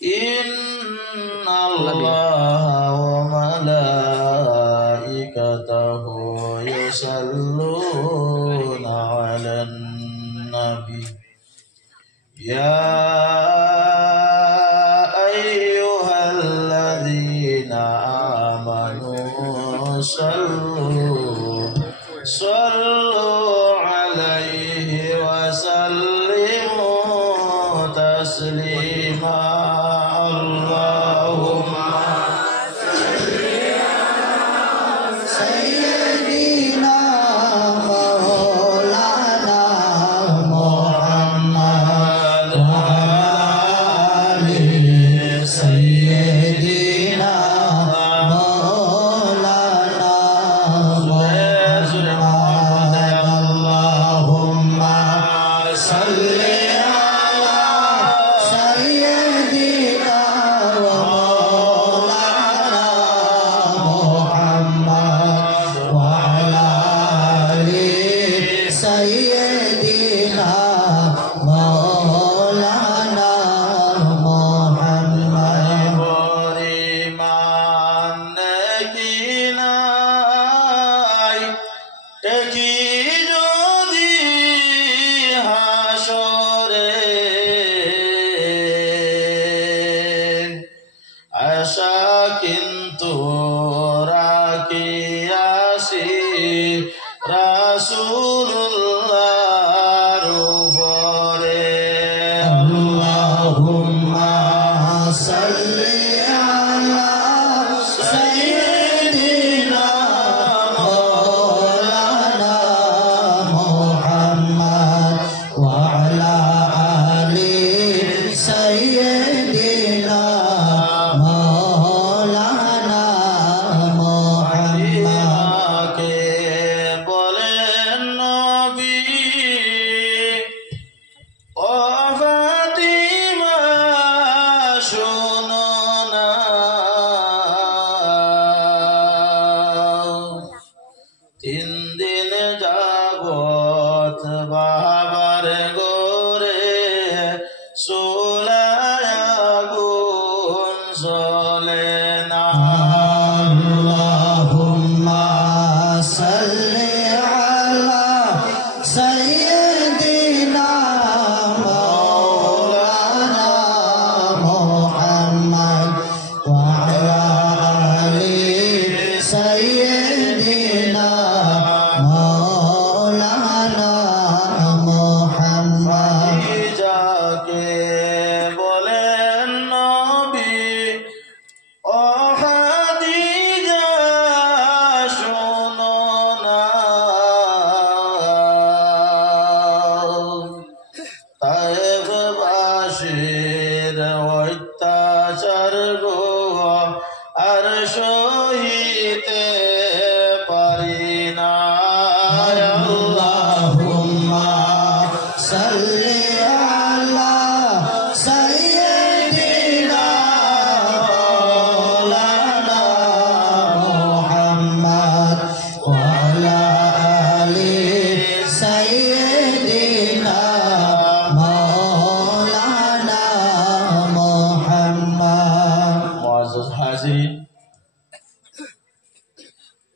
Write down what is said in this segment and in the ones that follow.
Innallaha wa malaikatahu yusalluna 'alan nabi ya ayyuhalladzina amanu sallu 'alaihi wa sallimu taslima.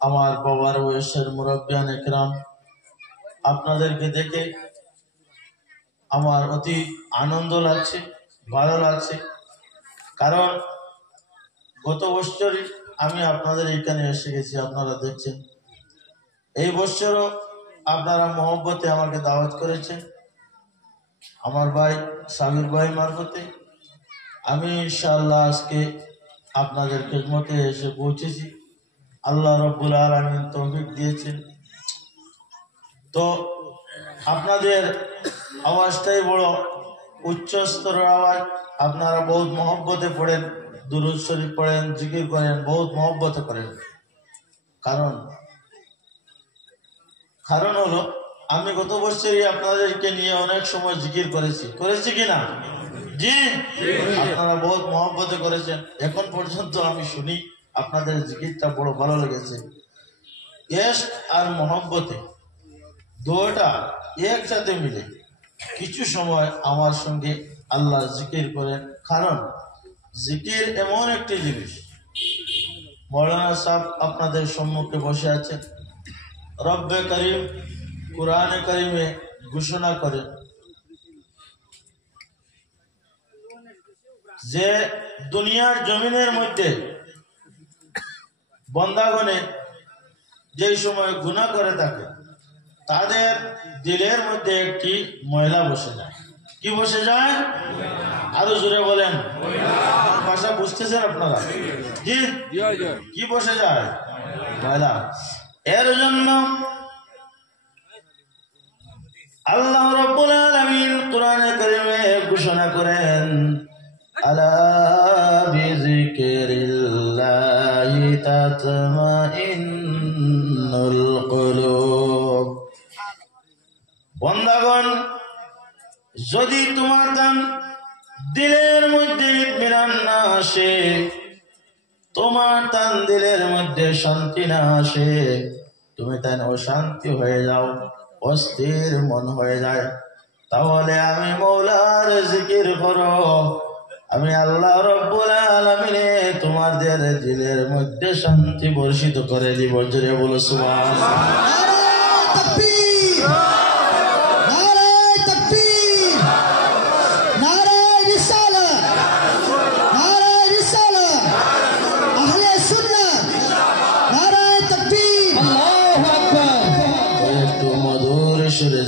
আমার বাবার বয়সের মুরব্বিয়ান একরাম, আপনাদেরকে দেখে আমার অতি আনন্দ লাগছে, ভালো লাগছে। কারণ গত বছরই আমি আপনাদের এখানে এসে গেছি, আপনারা দেখছেন। এই বছরও আপনারা মহব্বতে আমাকে দাওয়াত করেছেন আমার ভাই সাবির ভাই মারফতে। আমি ইনশাআল্লাহ আজকে আপনাদের খেদমতে এসে পৌঁছেছি। আল্লাহ রাব্বুল আলামিন তৌফিক দিয়েছেন। তো আপনাদের আওয়াজটাই বড় উচ্চ স্তরের আওয়াজ। আপনারা বহুত মহব্বতে পড়েন, দুরূদ শরীফ পড়েন, জিকির করেন, বহুত মহব্বতে করেন। কারণ হলো আমি গত বছরই আপনাদেরকে নিয়ে অনেক সময় জিকির করেছি কিনা? জি, আপনারা বহুত মহব্বতে করেছেন। এখন পর্যন্ত আমি শুনি আপনাদের জিকিরটা বড় ভালো লেগেছে। ইশক আর মহব্বতে দুটো একসাথে মিলে কিছু সময় আমার সঙ্গে আল্লাহ জিকির করেন। কারণ জিকির এমন একটি জিনিস। মৌলানা সাহেব আপনাদের সম্মুখে বসে আছেন। রব্বে করিম কুরআনে কারিমে ঘোষণা করেন যে দুনিয়ার জমিনের মধ্যে বন্দাগণে যে সময় গুনাহ করে থাকে তাদের দিলের মধ্যে একটি ময়লা বসে যায়। কি বসে যায়? আরো জোরে বলেন। ভাষা বুঝতেছেন আপনারা? জি, কি বসে যায়? ময়লা। এর জন্য আল্লাহ রাব্বুল আলামিন কোরআনে কারিমে ঘোষণা করেন, আলা বিযিকরিল্লাহি তাতমাইন্নুল কুলুব। বান্দাগণ, যদি তোমার দিলের মধ্যে ইতমিনান না আসে, তোমার দিলের মধ্যে শান্তি না আসে, তুমি অশান্তি হয়ে যাও, অস্থির মন হয়ে যায়, তাহলে আমি মৌলার জিকির করো, আমি আল্লাহ রাব্বুল আলামিন তোমাদের দিলের মধ্যে শান্তি বর্ষিত করে দিব। জোরে বলো সুবহানাল্লাহ।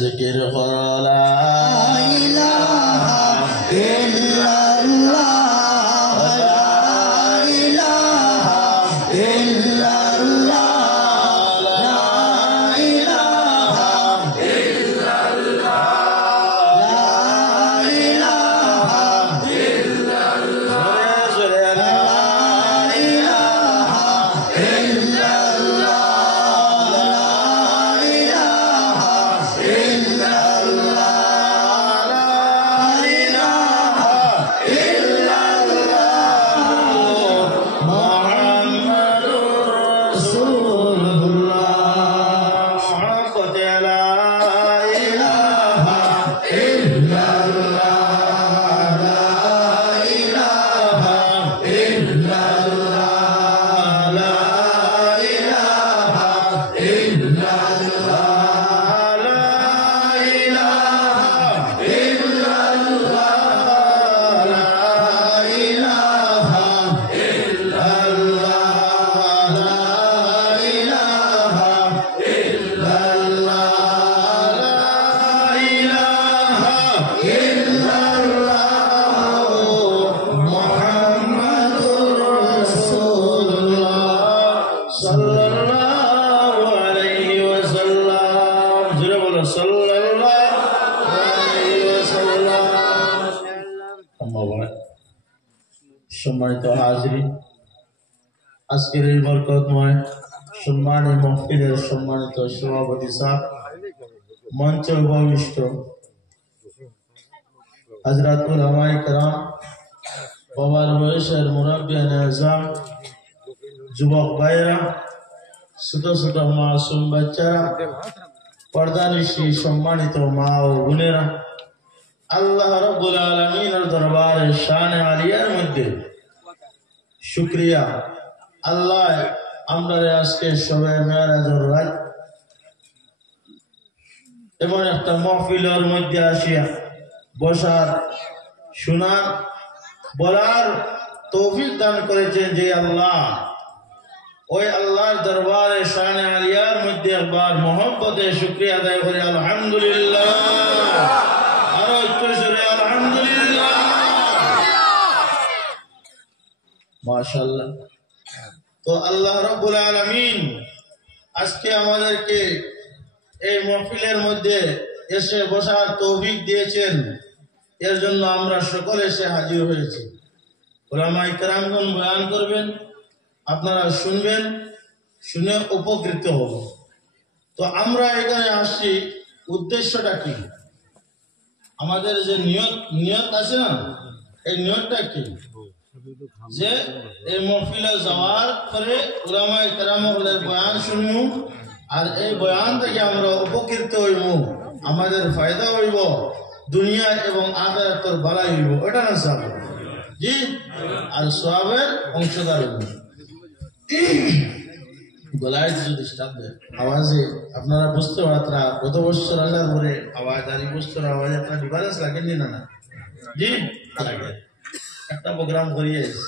জিকির করো লা ইলাহা ইল্লাল্লাহ, লা ইলাহা ইল্লাল্লাহ, লা ইলাহা ইল্লাল্লাহ, লা ইলাহা ইল্লাল্লাহ, লা ইলাহা ইল্লাল্লাহ, সম্মানিত হাজিরিন, আজকের এই বরকতময় সম্মানী মাহফিলের সম্মানিত সভাপতি সাহেব, মঞ্চে উপবিষ্ট হযরত উলামায়ে কেরাম, বাবার বয়সের মুরব্বিয়ানে আযম, যুবক ভাইরা, ছোট ছোট মাসুম বাচ্চারা, পর্দানিশী সম্মানিত মা ও বোনেরা, আল্লাহ রাব্বুল আলামিনের দরবারে শানে আলিয়ার মধ্যে শুকরিয়া। আল্লাহ আমরা আজকে শবে মেরাজের রাত এমন একটা মাহফিলের মধ্যে আসিয়া বসার, শোনার, বলার তৌফিক দান করেছেন যে আল্লাহ, ওই আল্লাহর দরবারে শানে আলিয়ার মধ্যে একবার মহব্বতে শুকরিয়া আদায় করি আলহামদুলিল্লাহ। আরো একটু জোরে আলহামদুলিল্লাহ। মাশাআল্লাহ। তো আল্লাহ রাব্বুল আলামিন আজকে আমাদেরকে এই মাহফিলের মধ্যে এসে বসার তৌফিক দিয়েছেন, এর জন্য আমরা সকলে এসে হাজির হয়েছি। উলামায়ে কেরামগণ বয়ান করবেন, আপনারা শুনবেন, শুনে উপকৃত হব। তো আমরা এখানে আসছি, উদ্দেশ্যটা কি? আমাদের যে নিয়ত আছে না, এই নিয়তটা কি? যে এই মাহফিলে যাওয়ার পরে উলামায়ে কেরামদের বয়ান শুনবো, আর এই বয়ান থেকে আমরা উপকৃত হইব, আমাদের ফায়দা হইব, দুনিয়া এবং আখিরাতের ভালাই হইব। এটা না স্যার? জি। আর সওয়াবের অংশদার হইবেন। গলায় যদি স্টাপ দেয় আওয়াজে আপনারা বুঝতে পারতরা গত বছর আল্লাহর পরে আওয়াজ আর এই বছর আওয়াজ একটা ডিফারেন্স লাগেনি না? জি লাগে। একটা প্রোগ্রাম করিয়েছি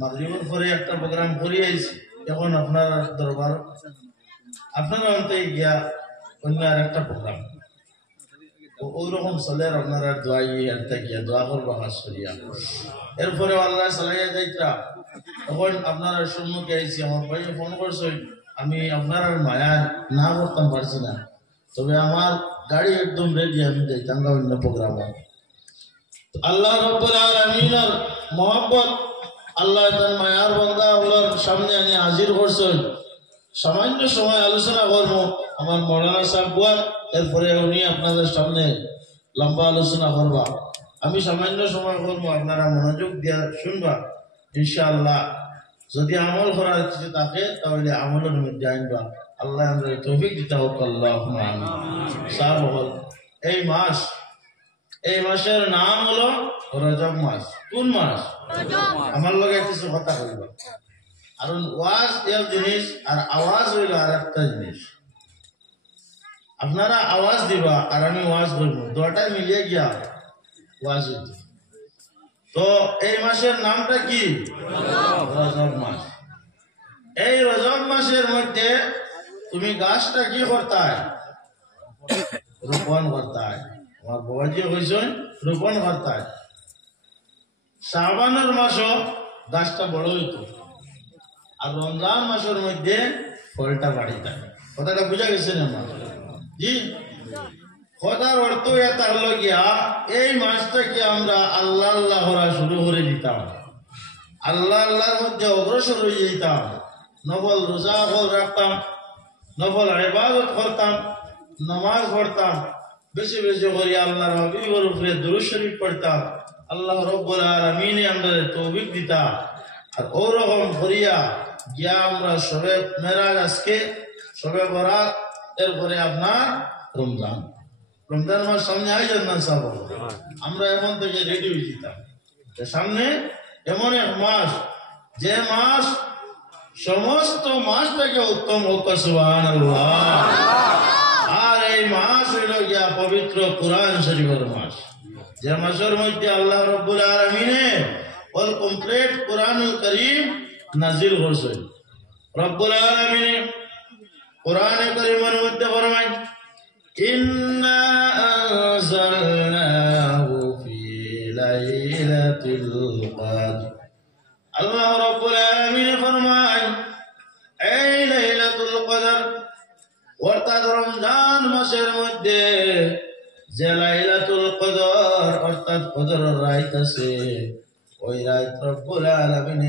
মাগরিবের পরে, একটা প্রোগ্রাম করিয়েছি, এখন আপনার দরবার আপনারা অন্তে গিয়া অন্য আর একটা প্রোগ্রাম ওইরকম চলে। আপনারা দোয়া আনতে গিয়া দোয়া করবা কাজ করিয়া, এরপরে আল্লাহ চালাইয়া যাইতা। তখন আপনারা সম্মুখে আইসি, আমার ভাই ফোন করছেন, আমি আপনার মায়া না করতাম পারছি না, তবে আমার গাড়ি একদম রেডি, আমি যাইতাম অন্য প্রোগ্রামে। আল্লাহ রাব্বুল আলামিনের মহব্বত, আল্লাহ তার মায়ার বান্দা ওগুলোর সামনে আনি হাজির করছেন। সামান্য সময় আলোচনা করবো আমার মৌলানা সাহেব বুয়ার, এরপরে উনি আপনাদের সামনে লম্বা আলোচনা করবা। আমি সামান্য সময় করবো, আপনারা মনোযোগ দিয়া শুনবা। ইনশাআল্লাহ যদি আমল করার কিছু থাকে তাহলে আমলের মধ্যে আনবা। আল্লাহ আমরা তৌফিক দিতে হোক। আল্লাহুম্মা আমিন। সাহেব বল, এই মাসের নাম হলো রজব মাস। কোন মাস? আমার লগে কিছু কথা কইবা। কারণ ওয়াজ এক জিনিস আর আওয়াজ হইল আর একটা জিনিস। আপনারা আওয়াজ দিবা আর আমি ওয়াজ করবো, দুটাই মিলিয়ে গিয়া ওয়াজ হইত। তো এই মাসের নামটা কি? রজব মাস। এই রজব মাসের মধ্যে তুমি গাছটা কি করতায়? রোপণ করতায়। আমার বাবাজি কইছেন রোপণ করতায়। শাবানের মাসও গাছটা বড় হইত, আর রমজান মাসের মধ্যে ফলটা বাড়িতে। কথাটা বুঝা গেছে না? জি, কথার অর্থ এটা হলো গিয়া এই মাসটাকে আমরা আল্লাহ আল্লাহ করা শুরু করে দিতাম, আল্লাহ আল্লাহর মধ্যে অগ্রসর হয়ে যেতাম, নফল রোজা রাখতাম, নফল ইবাদত করতাম, নামাজ পড়তাম, বেশি বেশি করে আল্লাহর হাবিবের উপরে দুরূদ শরীফ পড়তাম। আল্লাহ রাব্বুল আলামিন আমাদের তৌফিক দিতা। আর ওরকম করিয়া গিয়া আমরা শবে মেরাজ, আজকে শবে বরাত, এরপরে আপনার রমজান মাস সামনে আই যান না সব, আমরা এখন থেকে রেডি হয়ে যেতাম। সামনে এমন এক মাস, যে মাস সমস্ত মাস থেকে উত্তম হোক, সুবহানাল্লাহ। আর এই মাস হইল গিয়া পবিত্র কুরআন শরীফের মাস, যে মাসের মধ্যে আল্লাহ রাব্বুল আলামিনে অল কমপ্লিট কুরআনুল কারীম নাজিল করছেন। রব্বুল আলামিন কুরআনে কারীমের মধ্যে ফরমায়, ইন্না আনজালনাহু ফি লাইলাতুল কদর। আল্লাহ রাব্বুল আলামিন ফরমায়, এই লাইলাতুল কদর অর্থাৎ রমজান মাসের মধ্যে যে লাইলাতুল কদর অর্থাৎ কদরের রাত আছে, ওই রাত রব্বুল আলামিন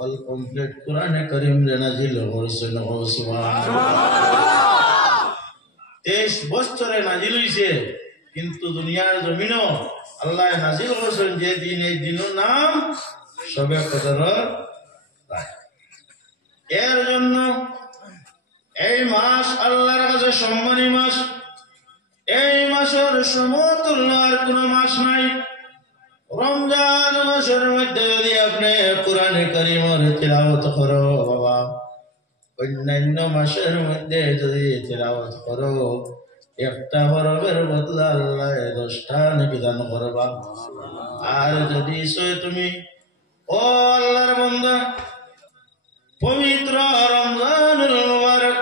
অল কমপ্লিট কুরআনে কারীম নাজিল করেছেন। সুবহানাল্লাহ। 23 বছরে নাজিল হইছে, কিন্তু দুনিয়ার জমিনও আল্লাহ নাজিল করেছেন যে দিন, এই দিনের নাম শবে কদরের রাত। এর জন্য এই মাস আল্লাহর কাছে সম্মানী মাস। এই মাসের সমতুল্য আর কোন মাস নাই। রমজান মাসের মধ্যে যদি আপনি কুরআনে কারীমের তিলাওয়াত করো বাবা, অন্যান্য মাসের মধ্যে যদি তিলাওয়াত করো, একটা হরফের বদলা আল্লাহ 10টা নেকি দান করবা। আর যদি তুমি ও আল্লাহর বান্দা পবিত্র রমজানুল মুবারক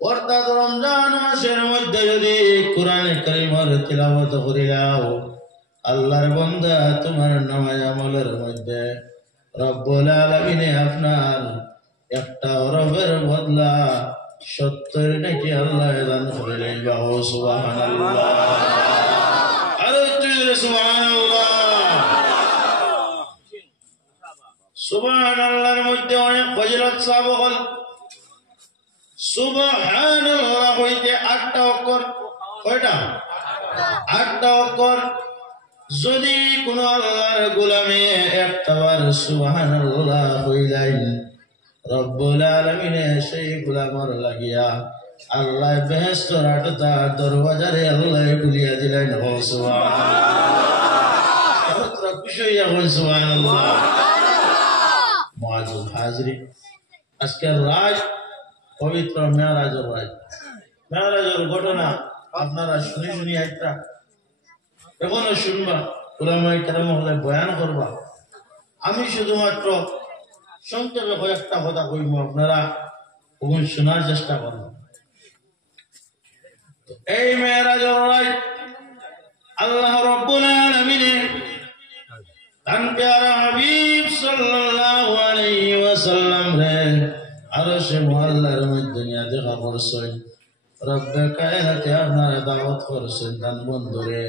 অর্থাৎ রমজান মাসের মধ্যে যদি কুরআনে কারীমের তিলাওয়াত করিলাও, আল্লাহর বান্দা তোমার নামাজ আমলের মধ্যে রব্বুল আলামিন আপনার একটা হরফের বদলা 70 নাকি আল্লাহ দান করে লইবা। সুবহানাল্লাহ। আরে সুবহানাল্লাহ। সুবহানাল্লাহর মধ্যে অনেক ফজিলত সাবল। সুবহানাল্লাহ হইতে 8টা অক্ষর। কয়টা? 8টা অক্ষর। যদি কোন আল্লাহর গোলামে একটাবার সুবহানাল্লাহ হইলেন, রব্বুল আলামিন সেই গোলামর লাগিয়া আল্লাহ বেহেশতের 8টা দরওয়াজারে আল্লাহ খুলিয়া দিলেন। সুবহানাল্লাহ। খুশি হইয়া বল সুবহানাল্লাহ। মুআজ্জিজ হাজরিন, আজকের রাত পবিত্র মেরাজের রাত। মেরাজের ঘটনা আপনারা শুনি শুনি একটা এখনো শুনবা, উলামায়ে কেরাম হলে বয়ান করবা। আমি শুধুমাত্র সংক্ষেপে কয়েকটা কথা কইব, আপনারা ওগুলো শোনার চেষ্টা করবেন। এই মেরাজের রাত আল্লাহ রাব্বুল আলামিনের তান প্যারা হাবিব সাল্লাল্লাহু আলাইহি ওয়াসাল্লাম রে আরশে মুআল্লার মধ্যে নিয়ে দেখা করছেন। রব্বে কায়নাতে আপনারা দাওয়াত করছেন তান বন্ধুরে।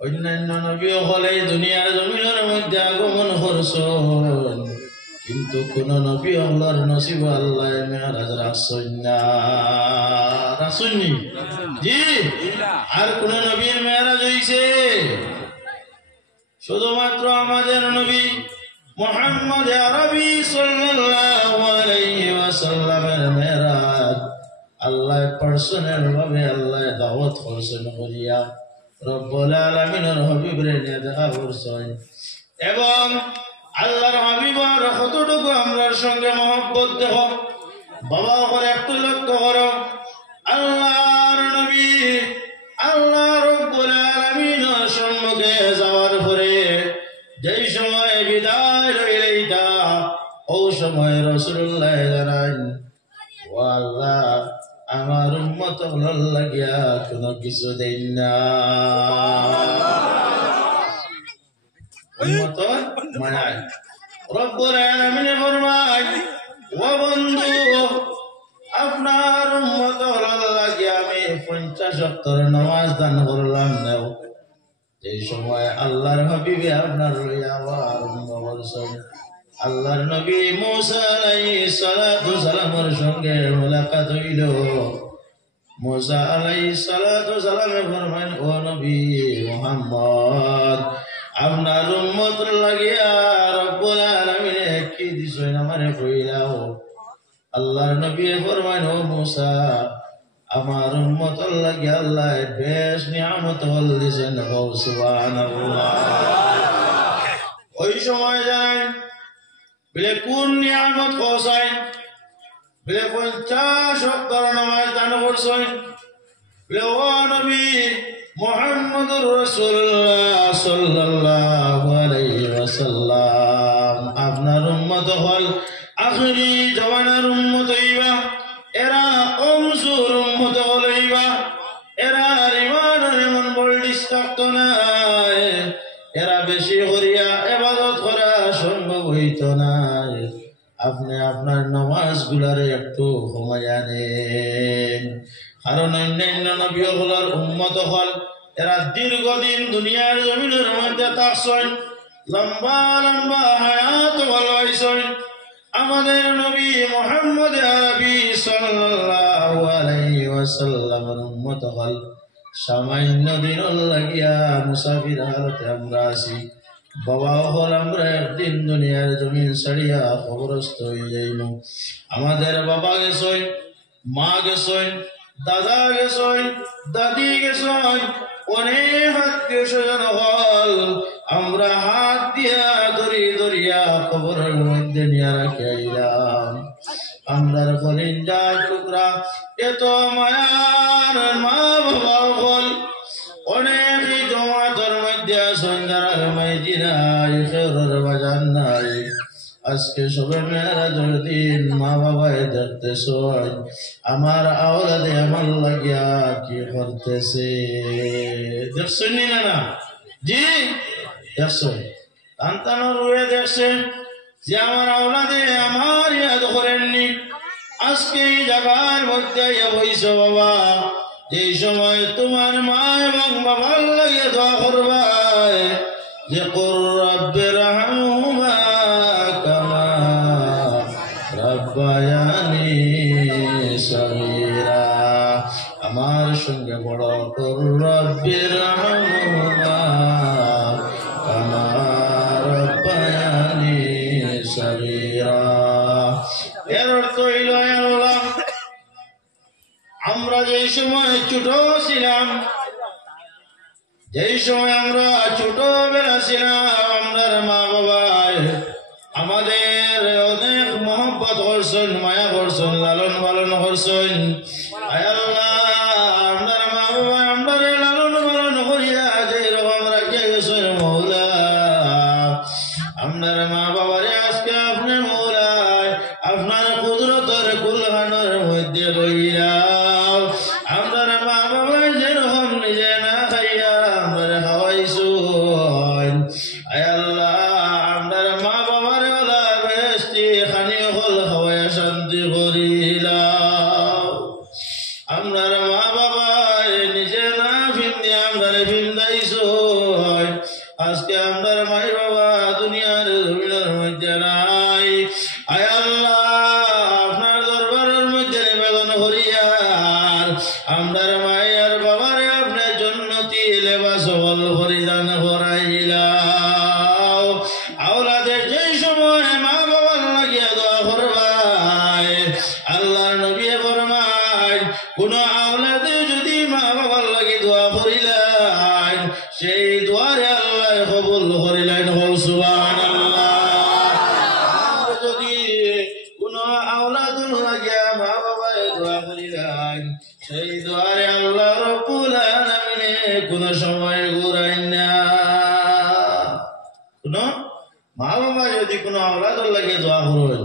অন্যান্য নবী হলে দুনিয়ার জমিনের মধ্যে আগমন করছেন, কিন্তু কোন নবী আল্লাহর নসিব আল্লাহ মেরাজ রাখছেন না। রাখছেননি? জি। আর কোন নবীর মেরাজ হইছে? শুধুমাত্র আমাদের নবী মুহাম্মদ আরবি সাল্লাল্লাহু আলাইহি ওয়াসাল্লামের মেরাজ আল্লাহ পার্সোনাল ভাবে আল্লাহ দাওয়াত করছেন করিয়া রব্বুল আলামিনের হাবিবরে নিয়ে দেখা করছেন। এবং আল্লাহর হাবিবের কতটুকু আমরার সঙ্গে মহব্বত দেখো বাবা, করে একটু লক্ষ্য করো। আল্লাহর নবী আল্লাহ রব্বুল আলামিনের সম্মুখে যাওয়ার পরে যেই সময় বিদায় লইলেইতা ওই সময় রাসূলুল্লাহ জানান, ও আল্লাহ আমার উম্মত হল লাগিয়া কোনো কিছু দেন না। উম্মত মানায় রব্বুল আলামিন ফরমায়, ও বন্ধু আপনার উম্মত হল লাগিয়া আমি 50 ওয়াক্তের নামাজ দান করলাম না। এই সময় আল্লাহর হাবিবে আপনার লইয়া আরম্ভ করছেন। আল্লাহর নবী মুসা আলাইহিস সালাতু সালামের সঙ্গে মুলাকাত হইল। মুসা আলাইহিস সালাতু সালামে ফরমান, ও নবী মুহাম্মদ আপনার উম্মত লাগিয়া রব্বুল আলামিন কি দিছেন আমারে কইলাও। আল্লাহর নবী ফরমান, ও মুসা আমার উম্মত লাগিয়া আল্লাহ বেশ নিয়ামত দিছেন। সুবহানাল্লাহ। ওই সময় জানেন বলে কোন নিয়ামত পৌঁছায়, বলে 50 ওয়াক্তের নামাজ দান করছেন। বলে ও নবী মুহাম্মদুর রাসূলুল্লাহ সাল্লাল্লাহু আলাইহি ওয়াসাল্লাম আপনার উম্মত হল আখিরি জমানার উম্মত হইবা। এরা কমজোর উম্মত হইবা। এরা ইমানের এমন বলিষ্ঠ থাকতো না। এরা বেশি করিয়া ইবাদত করা সম্ভব হইত না। আপনি আপনার নামাজ গুলারে একটু কমাইয়া নেন, কারণ অন্যান্য নবীগুলোর উম্মত হল এরা দীর্ঘদিন দুনিয়ার জমিনের মধ্যে থাকছেন, লম্বা লম্বা হায়াত হইছেন। আমাদের নবী মুহাম্মদ আরবি সাল্লাল্লাহু আলাইহি ওয়াসাল্লামের উম্মত হল সামান্য দিন লাগিয়া মুসাফির হালতে আমরা আছি। বাবা হল আমরা একদিন দুনিয়ার জমিন ছাড়িয়া কবরস্থ হয়ে যাইব। আমাদের বাবা গেছেন, মা গেছেন, দাদা গেছেন, দাদি গেছেন, অনেক আত্মীয় স্বজন হল আমরা হাত দিয়া ধরিয়া কবরের মধ্যে নিয়ে রাখিলাম। আমরার কলিজার টুকরা এত মায়ার মা বাবা হল অনেক জমাতের মধ্যে আছেন যারা মাইজি নাই, খেরোর বাজার নাই। আজকে সবে মেরাজের দিন মা বাবাই দেখতেছ আমার আওলাদে আমার লাগিয়া কি করতেছে। দেখছেন না? জি দেখছেন। সন্তানের রুয়ে দেখছেন যে আমার আওলাদে আমার ইয়াদ করেননি। আজকে এই জায়গার মধ্যে বইছ বাবা, যে সময় তোমার মা এবং বাবার লাগিয়ে দোয়া করবাই যে কুর রাব্বির রহমহুমা কামা রাব্বায়ানি সগীরা। আমার সঙ্গে বড় কুর রাব্বির রহমহুমা কামা রাব্বায়ানি সগীরা। এর অর্থ হইল আল্লাহ আমরা যেই সময় ছোট ছিলাম, যেই সময় আমরা ছোটবেলা ছিলাম যদি করিলাম আমরার মা বাবা নিজে না ফিন্দি আমরারে ফিন্দাইছো আজকে আমরার মাই বাবা দুনিয়ার জমিনের মধ্যে নাই আয় আল্লাহ আপনার দরবারের মধ্যে নিবেদন করিয়ার আমরার মায়ের বাবারে আপনার জন্নতি লেবাস বল পরিধান করাইলাম আওলাদের যেই সময় মা বাবার লাগিয়া দোয়া করবাই আল্লাহর নবী ফরমায় কোন আওলাদে যদি মা বাবার লাগি দোয়া করিলেন সেই দোয়ারে আল্লাহ কবুল করিলেন হল সুবহানাল্লাহ আমরা যদি কোন আওলাদুর লাগিয়া মা বাবার দোয়া করিলেন সেই দোয়ারে আল্লাহ রব্বুল আলামিন কোন সময় ঘুরাই না কোন মা বাবা যদি কোন আওলাদুর লাগিয়া দোয়া করেন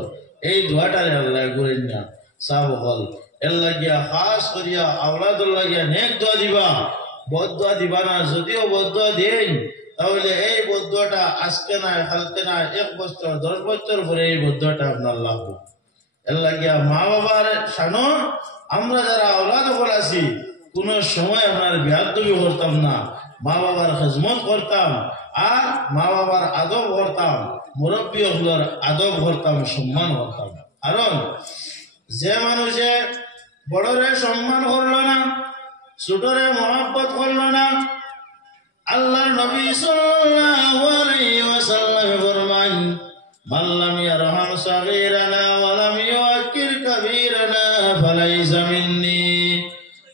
এই দোয়াটারে আল্লাহ ঘুরাই না সাব হল এর লাগিয়া খাস করিয়া আওলাদুর লাগিয়া নেক দোয়া দিবা বদদোয়া দিবা না যদিও বদদোয়া দেন তাহলে এই বদদোয়াটা আজকে না কালকে না 1 বছর 10 বছর পরে এই বদদোয়াটা আপনার লাগবে এর লাগিয়া মা বাবার শানো আমরা যারা আওলাদ হল আছি কোন সময় আপনার বেয়াদবি করতাম না মা বাবার খেজমত করতাম আর মা বাবার আদব করতাম মুরব্বী হলোর আদব করতাম সম্মান করতাম কারণ যে মানুষে বড়রে সম্মান করলো না ছোটরে মহব্বত করলো না আল্লাহর নবী সাল্লাল্লাহু আলাইহি ওয়াসাল্লাম ফরমান মান লাম ইয়ারহাম সাগীরানা ওয়া লাম ইউআক্কির কাবীরানা ফালাইসা মিন্নি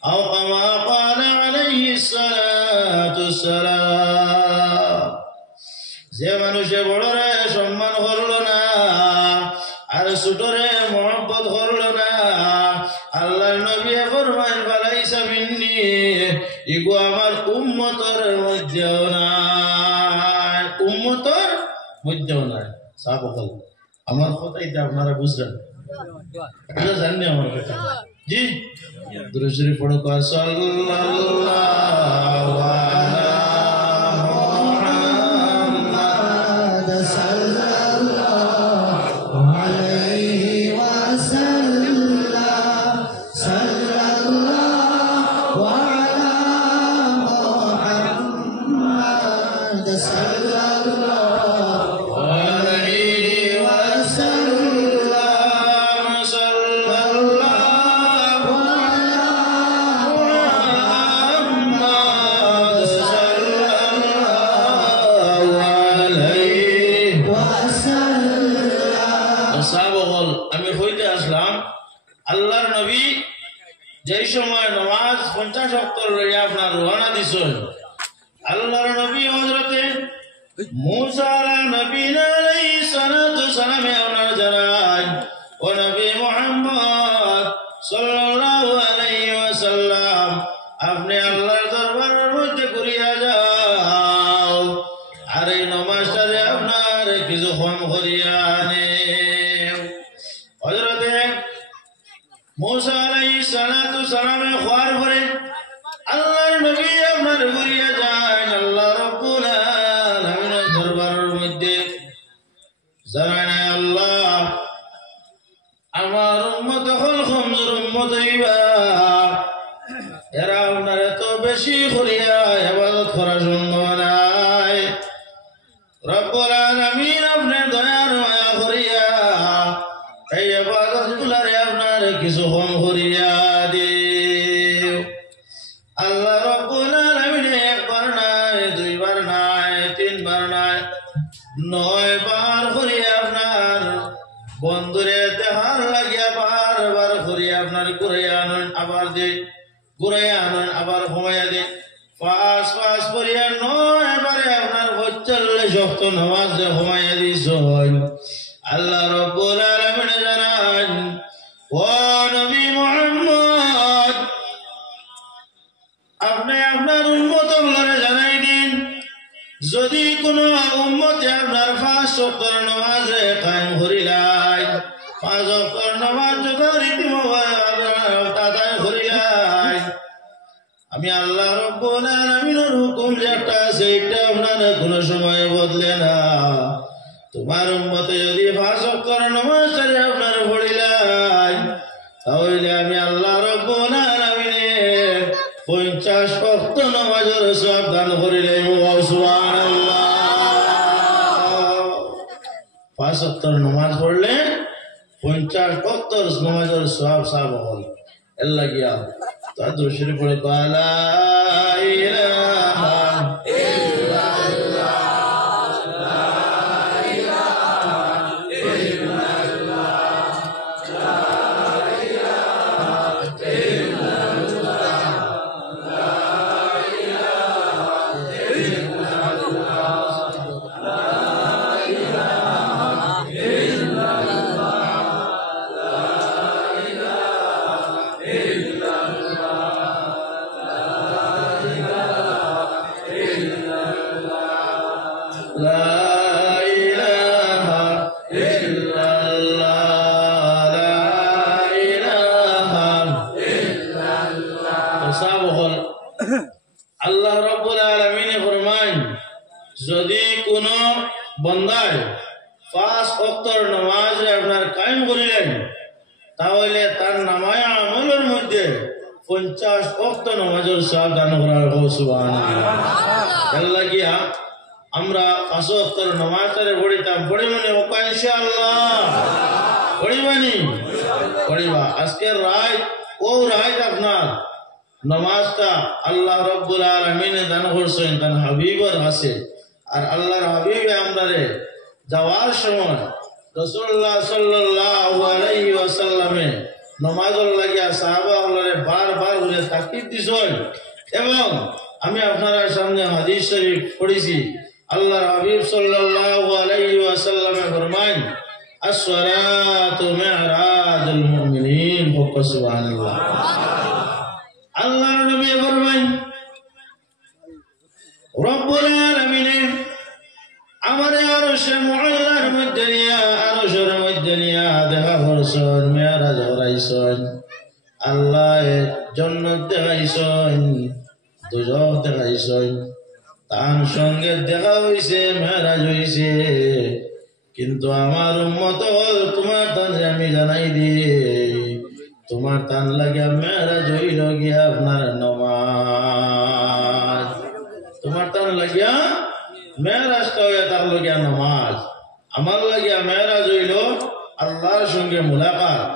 আও কামা ক্বালা আলাইহিস সালাতু সালাম যে মানুষে বড়রে সম্মান করলো না আর ছোটরে মহব্বত করলো না আল্লাহর নবী ফরমান ফালাইসা মিন্নি ইগো আমার উম্মতের মধ্যেও নাই উম্মতের মধ্যেও নাই সাহাবাগণ আমার কথা এটা আপনারা বুঝলেন এটা জানেন আমার কথা জি দুরূদ শরীফ পড়ো সাল্লাল্লাহু আলা মুহাম্মাদ সাল্লাল্লাহু আলাইহি ওয়াসাল্লাম সাল্লাল্লাহু আলা মুহাম্মাদ সাল্লাল্লাহু আলাইহি ওয়াসাল্লাম সাল্লাল্লাহু আলা মুহাম্মাদ সাল্লাল্লাহু আলাইহি ওয়াসাল্লাম সাহাবাগণ আমি হইতে আসলাম আল্লাহর নবী যেই সময় নামাজ 50 ওয়াক্ত লইয়া আপনার রওনা দিছেন আল্লাহর নবী হযরতে মূসা আলাইহিস সালাতু সালামে আপনার জানান ও নবী মুহাম্মদ সাল্লাল্লাহু আলাইহি ওয়াসাল্লাম আপনি আল্লাহর দরবারের মধ্যে ঘুরিয়া যাও আর এই নামাজটারে আপনার কিছু কম করিয়া আনে হযরতে মূসা আলাইহিস সালাতু সালামে খোয়ার পরে আল্লাহর নবী আপনার ঘুরিয়া যান আল্লাহ রাব্বুল আলামিনের দরবারের মধ্যে জানায় আল্লাহ আমার উম্মত হল কমজোর উম্মত হইবা এরা আপনার এত বেশি করিয়া ইবাদত করা সম্ভব নাই রব্বুল আলামিন আপনি দয়ার মায়া করিয়া এই ইবাদত গুলারে আপনার কিছু কম করিয়া দিও আল্লাহ রব্বুল আলামিন একবার নাই দুইবার নাই তিনবার নাই 9 বার করিয়া আপনার বন্ধুরে দেহার লাগিয়া বারবার করিয়া আপনার ঘুরাইয়া আনেন আবার দে ঘুরাইয়া আনেন আবার ঘুমাইয়া দে পাঁচ করিয়া 9 বারে আপনার 45 ওয়াক্ত নামাজ ঘুমাইয়া দিছেন আল্লাহ রব্বুল আলামিন জানান ও নবী মুহাম্মদ আপনি আপনার উম্মতগুলোরে জানাই দিন যদি কোন উম্মতে আপনার 5 ওয়াক্তের নামাজে কায়েম করিলাই 5 ওয়াক্তের নামাজ যদি রীতিমতো আদায় করিলাই আমি আল্লাহ রব্বুল আলামিনের হুকুম যেটা সেটা আপনার কোন সময় বদলে না তোমার উম্মতে যদি 5 ওয়াক্তের নামাজ আপনার পড়িলাই 5 ওয়াক্তের নামাজ পড়লে 50 ওয়াক্তের নামাজের সওয়াব হল এর লাগিয়া তা দুশরি পড়ে লা ইলাহা আল্লাহ রাব্বুল আলামিন ফরমান যদি কোন বান্দায় 5 ওয়াক্তের নামাজ আপনার কায়েম করিলেন তাহলে তার নামায়ে আমলের মধ্যে 50 ওয়াক্ত নামাজের সওয়াব দান করা হবে সুবহানাল্লাহ আল্লাহ গিয়া আমরা 5 ওয়াক্তের নামাজের পড়িতাম পড়ি মানে ইনশাআল্লাহ পড়িবানি পড়িবা আজকে রাত আপনার নামাজটা আল্লাহ রাব্বুল আলামিন দান করছেন তার হাবিবের কাছে আর আল্লাহর হাবিবে আমরারে যাওয়ার সময় রাসূলুল্লাহ সাল্লাল্লাহু আলাইহি ওয়াসাল্লামে নামাজের লাগিয়া সাহাবাগণরে বারবার করে তাকিদ দিছেন এবং আমি আপনাদের সামনে হাদিস শরীফ পড়েছি আল্লাহর হাবিব সাল্লাল্লাহু আলাইহি ওয়াসাল্লামে ফরমান as-salatu mi'rajul mu'minin সুবহানাল্লাহ আল্লাহর নবী ফরমান রব্বুল আলামিন আমারে আরশে মুআল্লার মধ্যে নিয়া আরশের মধ্যে নিয়া দেখা করছেন মেরাজ করাইছেন আল্লাহ জান্নাত দেখাইছেন দুজখ দেখাইছেন তার সঙ্গে দেখা হইছে মেরাজ হইছে কিন্তু আমার উম্মত তোমার তান আমি জানাই দিই তোমার তান লাগিয়া মেরাজ হইল গিয়া আপনার নামাজ তোমার তান লাগিয়া মেরাজটা হইয়া তার লাগিয়া নামাজ আমার লাগিয়া মেরাজ হইল আল্লাহর সঙ্গে মুলাকাত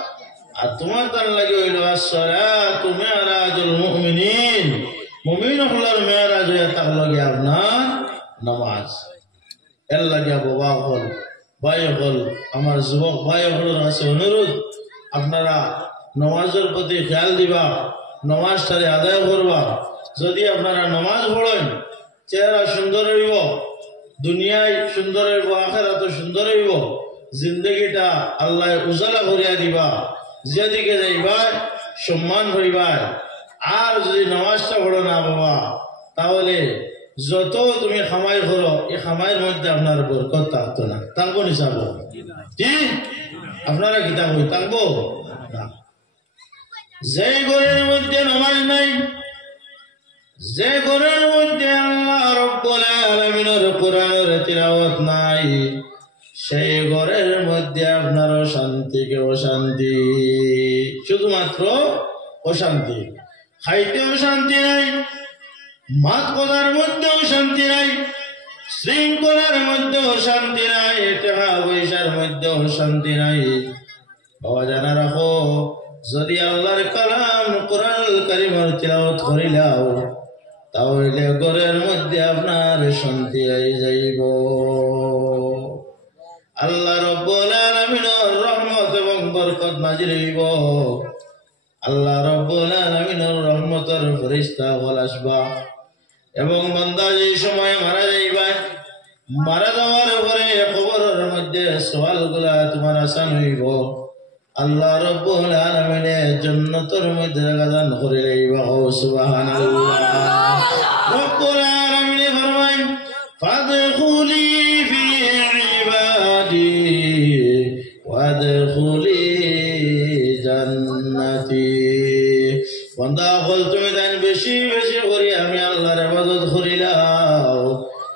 আর তোমার তান লাগি হইল as-salatu mi'rajul mu'minin মুমিন হলার মেরাজ হইয়া তার লাগিয়া আপনার নামাজ এর লাগিয়া বাবা হল ভাই হল আমার যুবক ভাই হলের কাছে অনুরোধ আপনারা নামাজের প্রতি খেয়াল দিবা নামাজটারে আদায় করবা যদি আপনারা নামাজ পড়েন চেহারা সুন্দর হইব দুনিয়ায় সুন্দর হইব আখিরাতে সুন্দর হইব জিন্দগিটা আল্লাহ উজালা করিয়া দিবা যেদিকে যাইবা সম্মান হইবা আর যদি নামাজটা পড়ো না বাবা তাহলে যত তুমি খামাই করো এই খামাইয়ের মধ্যে আপনার বরকত থাকতো না থাকবো নিসাব কি আপনারা কিতাব হই থাকবো না যে ঘরের মধ্যে নামাজ নাই যে ঘরের মধ্যে আল্লাহ রাব্বুল আলামিনের কোরআনের তিলাওয়াত নাই সেই ঘরের মধ্যে আপনার শান্তিকে অশান্তি শুধুমাত্র অশান্তি খাইতেও শান্তি নাই মাত কথার মধ্যেও শান্তি নাই শৃঙ্খলার মধ্যেও শান্তি নাই টাকা পয়সার মধ্যেও শান্তি নাই বাবা জানা রাখো যদি আল্লাহর কালাম কোরআনুল কারীমের তিলাওয়াত করিলাও তাহলে ঘরের মধ্যে আপনার শান্তি আই যাইব আল্লাহ রাব্বুল আলামিনের রহমত এবং বরকত নাজিল হইব আল্লাহ রাব্বুল আলামিনের রহমতের ফেরেশতা হল আসবা এবং বান্দা যে সময় মারা যাইবা মারা যাওয়ার পরে কবরের মধ্যে সওয়ালগুলা তোমার আসান হইব আল্লাহ রাব্বুল আলামিনের জান্নাতের মধ্যে জায়গা করে লইবা সুবহানাল্লাহ রব্বুল আলামিন ফরমান ফাদখুলি ফি ইবাদি ওয়াদখুলি জান্নাতি বান্দা বল তুমি তান বেশি বেশি করে আমি আল্লাহর ইবাদত করিলাম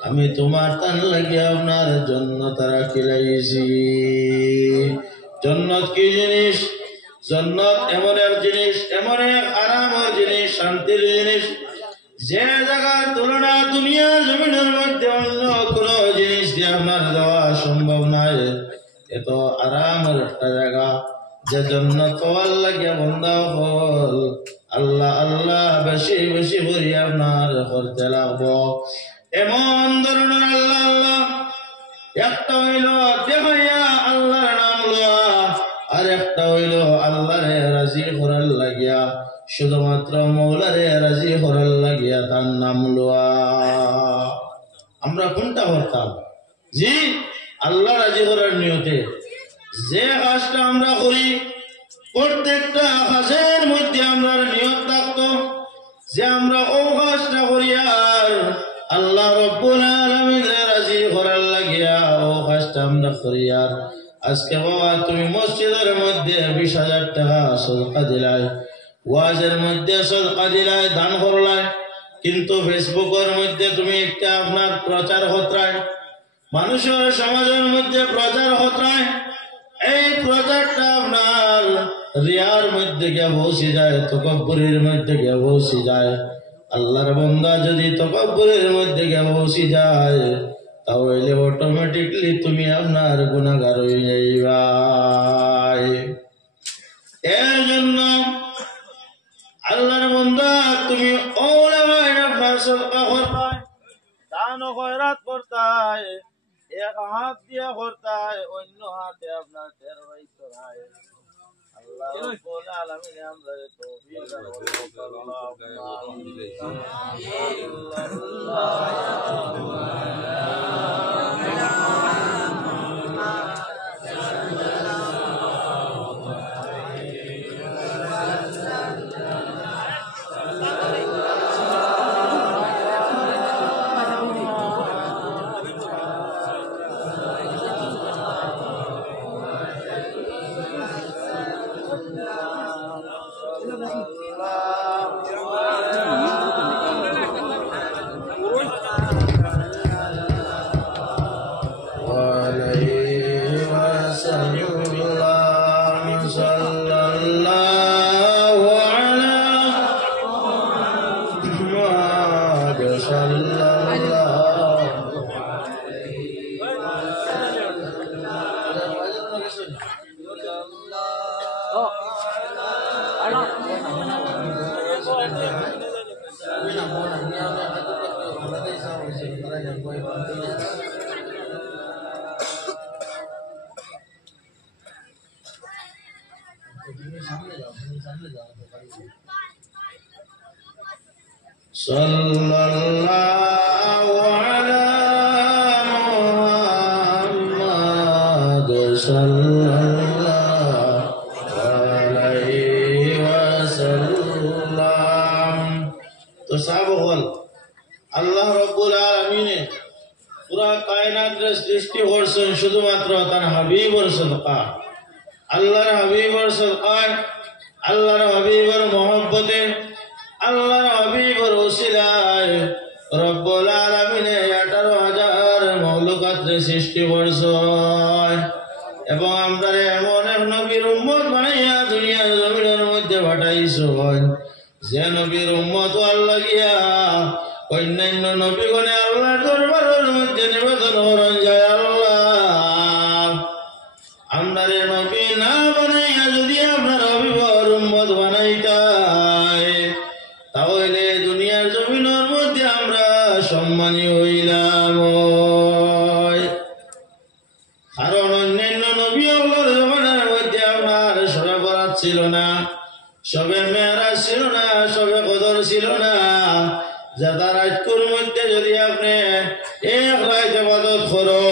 আমি তোমার তান লাগি আপনার জান্নাত রাখিলাইছি জান্নাত কি জিনিস জান্নাত এমন এক জিনিস এমন এক আরামের জিনিস শান্তির জিনিস যে জায়গার তুলনা দুনিয়া জমিনের মধ্যে অন্য কোনো জিনিস যে আপনার দেওয়া সম্ভব নয়। এত আরামের একটা জায়গা যে জন্য তো আল্লাহ গিয়া বন্ধা হল আল্লাহ আল্লাহ বেশি বেশি করি আপনার করতে লাগবো। এমন ধরনের আল্লাহ আল্লাহ একটা হইল দেখাইয়া আল্লাহর নাম লওয়া, আর একটা হইল আল্লাহরে রাজি করার লাগিয়া শুধুমাত্র মৌলারে রাজি করার লাগিয়া তার নাম লওয়া। আমরা কোনটা করতাম? জি, আল্লাহ রাজি করার নিয়তে যে কাজটা আমরা করি প্রত্যেকটা কাজের মধ্যে আমরা নিয়ত থাকতো যে আমরা ও কাজটা করি আর আল্লাহ রব্বুল আলামিনের রাজি করার লাগিয়া ও কাজটা আমরা করি। আর আজকে বাবা তুমি মসজিদের মধ্যে 20,000 টাকা সদকা দিলাই, ওয়াজের মধ্যে সদকা দিলাই, দান করলাই, কিন্তু ফেসবুকের মধ্যে তুমি একটা আপনার প্রচার হত্রায়, মানুষের সমাজের মধ্যে প্রচার হত্রায়, এই প্রচারটা আপনার রিয়ার মধ্যে গিয়ে পৌঁছে যায়, তকব্বুরের মধ্যে গিয়ে পৌঁছে যায়। আল্লাহর বান্দা যদি তকব্বুরের মধ্যে গিয়ে পৌঁছে যায় তাহলে অটোমেটিকলি তুমি আপনার গুনাহগার হয়ে যাইবা। এর জন্য আল্লাহর বান্দা তুমি ওলামায়ে আপনার সদকা করতাই, দান ও খয়রাত করতাই, এক হাত দিয়া করতাই, অন্য হাতে আপনার টের হইতো নাই। আল্লাহ রাব্বুল আলামিন আমাদের তৌফিক দান করুন। সাল্লাল্লাহু আলা মুহাম্মাদ সাল্লাল্লাহু আলাইহি ওয়াসাল্লাম। তো সাহাবগণ, আল্লাহ রাব্বুল আলামিন পুরা কায়নাতের সৃষ্টি করছেন শুধুমাত্র তার হাবিবের সদকা। আল্লাহর হাবিবের সদকায়, আল্লাহর হাবিবের মহব্বতে, আল্লাহর হাবিবের ওসিলায় রব্বুল আলামিন 18,000 মখলুকাতের সৃষ্টি করছেন এবং আমরা এমন এক নবীর উম্মত বানাইয়া দুনিয়ার জমিনের মধ্যে পাঠাইছেন যে নবীর উম্মত আল্লাহ গিয়া অন্যান্য নবীগণে আল্লাহর দরবারের মধ্যে নিবেদন করেন যায়, আল্লাহ আমরা নবী না বানাইয়া যদি আপনার হাবিবের উম্মত বানাইতাই তাহলে দুনিয়ার জমিনের মধ্যে আমরা সম্মানী হইলাম। কারণ অন্যান্য নবী আল্লাহর জমানার মধ্যে আপনার সবে বরাত ছিল না, সবে মেরাজ ছিল না, সবে কদর ছিল না। যারা রাজকুর মধ্যে যদি আপনি এক রাত ইবাদত করো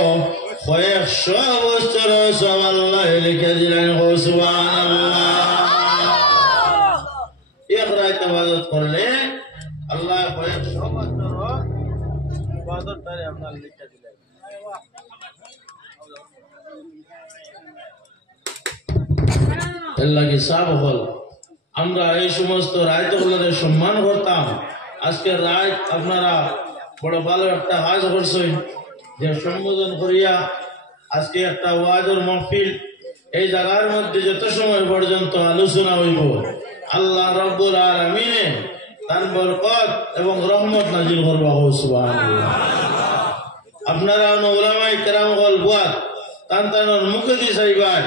100 বছর সব আল্লাহ লিখে দিলেন। সুবহানাল্লাহ। এক রাত ইবাদত করলে আল্লাহ 100 বছর ইবাদতটারে আপনার লিখে দিলেন। আল্লাহ কি সাব হল আমরা এই সমস্ত রায়তগুলোদের সম্মান করতাম। আজকের রায় আপনারা বড় ভালো একটা কাজ করছেন যে সম্বোধন করিয়া আজকে একটা ওয়াজের মাহফিল এই জায়গার মধ্যে যত সময় পর্যন্ত আলোচনা হইব আল্লাহ রাব্বুল আলামিন তার বরকত এবং রহমত নাজিল করবা। সুবহানাল্লাহ। আপনারা ওলামায়ে কেরাম হল বুয়াত তান্তানোর মুখে দি চাইবাই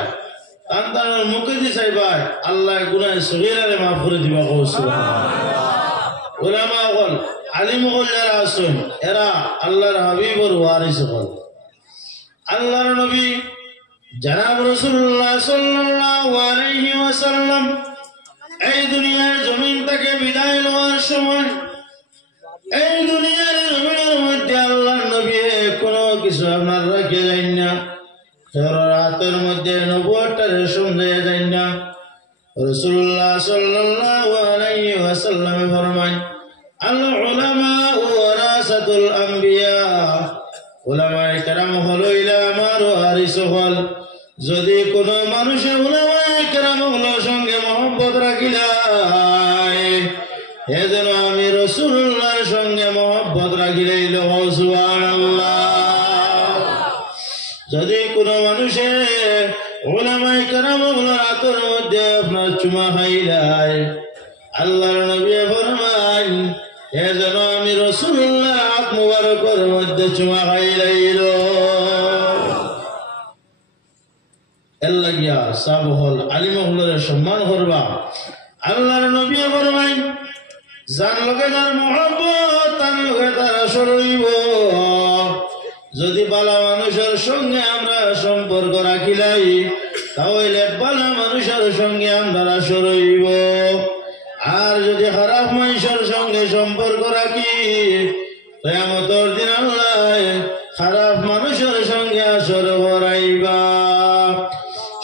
তান্তানোর মুখে দি চাইবাই আল্লাহ গুনাহ সগীরারে মাফ করে দিবা সুবহানাল্লাহ। ওলামা হল আলিম হল যারা আছেন এরা আল্লাহর হাবিবর ওয়ারিস হল। আল্লাহর নবী জনাব রাসূলুল্লাহ সাল্লাল্লাহু আলাইহি ওয়াসাল্লাম এই দুনিয়ার জমিন থেকে বিদায় নেওয়ার সময় এই দুনিয়ার জমিনের মধ্যে আল্লাহর নবী কোনো কিছু আপনার রেখে যান না, রাতের মধ্যে নবুয়তটা রেশম দিয়ে যান না। রাসূলুল্লাহ সাল্লাল্লাহু আলাইহি ওয়াসাল্লাম ফরমান আল উলামা ওয়ারাসাতুল আম্বিয়া, উলামায়ে কেরাম হলো আমার ওয়ারিস হল। যদি কোনো মানুষের উলামায়ে কেরামের সঙ্গে মহব্বত রাখিলাই এ যেন আমি রাসূলুল্লাহর সঙ্গে মহব্বত রাখিলাইল সুবহানাল্লাহ। যদি কোনো মানুষের উলামায়ে কেরামের হাতের মধ্যে আপনার চুমা খাইলাই আল্লাহর নবী ফরমান এ যেন আমি রাসূলুল্লাহর হাত মুবারকের মধ্যে চুমা খাইলাইল। এর লাগিয়া সব হল আলিম হলের সম্মান করবা। আল্লাহর নবী ফরমান যার লোকে তার মহব্বত তার লোকে তার আসর হইব। যদি বালা মানুষের সঙ্গে আমরা সম্পর্ক রাখিলাই তাহলে বালা মানুষের সঙ্গে আমরা আসর হইব। আর যদি খারাপ মানুষের সঙ্গে সম্পর্ক রাখি কিয়ামতের দিন আল্লাহ খারাপ মানুষের সঙ্গে আসর করাইবা।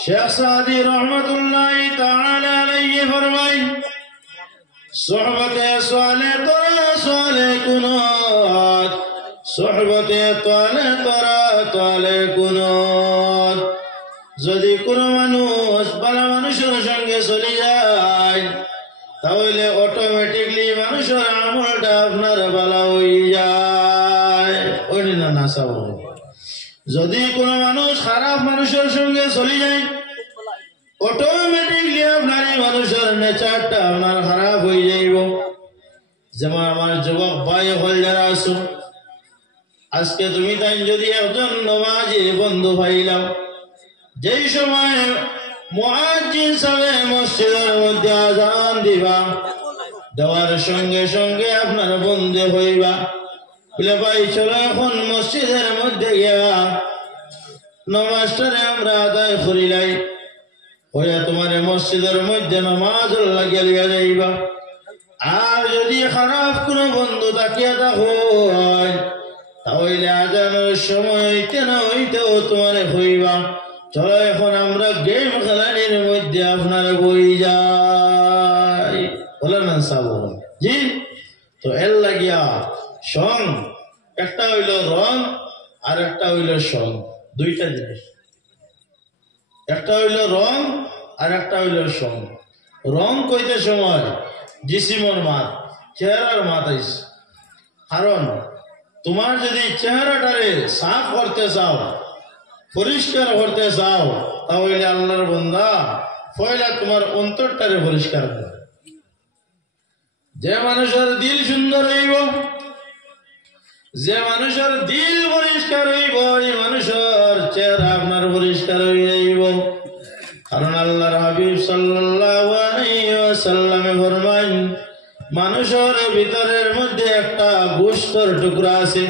শেখ সাদি রহমতুল্লাহি তাআলা আলাইহি ফরমায় সোহবতে সালে তোরা সালে কুনত, সোহবতে তালে তোরা তালে কুনত। যদি কোনো মানুষ ভালো মানুষের সঙ্গে চলে যায় তাহলে অটোমেটিকলি মানুষের আমলটা আপনার ভালো হয়ে যায়। ওই না নাসা বলে যদি কোনো মানুষ খারাপ মানুষের সঙ্গে চলে যায় অটোমেটিকলি আপনার এই মানুষের নেচারটা আপনার খারাপ হয়ে যাইব। যেমন আমার যুবক ভাই হল যারা আছো আজকে তুমি তাই যদি একজন নমাজি বন্ধু পাইলাম যেই সময় মুয়াজ্জিন সাহেব মসজিদের মধ্যে আযান দিবা দেওয়ার সঙ্গে সঙ্গে আপনার বন্ধু হইবা বলে ভাই চলো এখন মসজিদের মধ্যে গিয়া নামাজটারে আমরা আদায় করিলাই হইয়া তোমার মসজিদের মধ্যে নামাজ লাগিয়া লিয়া যাইবা। আর যদি খারাপ কোনো বন্ধু তাকিয়া থাকো তাহলে আজানের সময় হইতে না হইতেও তোমার হইবা চলো এখন আমরা গেম খেলানির মধ্যে আপনার বই যাই বলে না সাব জি। তো এর লাগিয়া সং একটা হইল রং আর একটা হইল সং, দুইটা জিনিস। একটা হইল রং আর একটা হইল সং। রং কইতে সময় জিসিমর মাত চেহারার মাত আইস। কারণ তোমার যদি চেহারাটারে সাফ করতে চাও পরিষ্কার করতে চাও তাহলে আল্লাহর বান্দা পয়লা তোমার অন্তরটারে পরিষ্কার করো। যে মানুষের দিল সুন্দর হইব যে মানুষের দিল পরিষ্কার হইব এই মানুষের চেহারা আপনার পরিষ্কার হয়ে যাইব। কারণ আল্লাহর হাবিব সাল্লাল্লাহু আলাইহি ওয়াসাল্লাম ফরমান মানুষের ভিতরের মধ্যে একটা গোশতের টুকরা আছে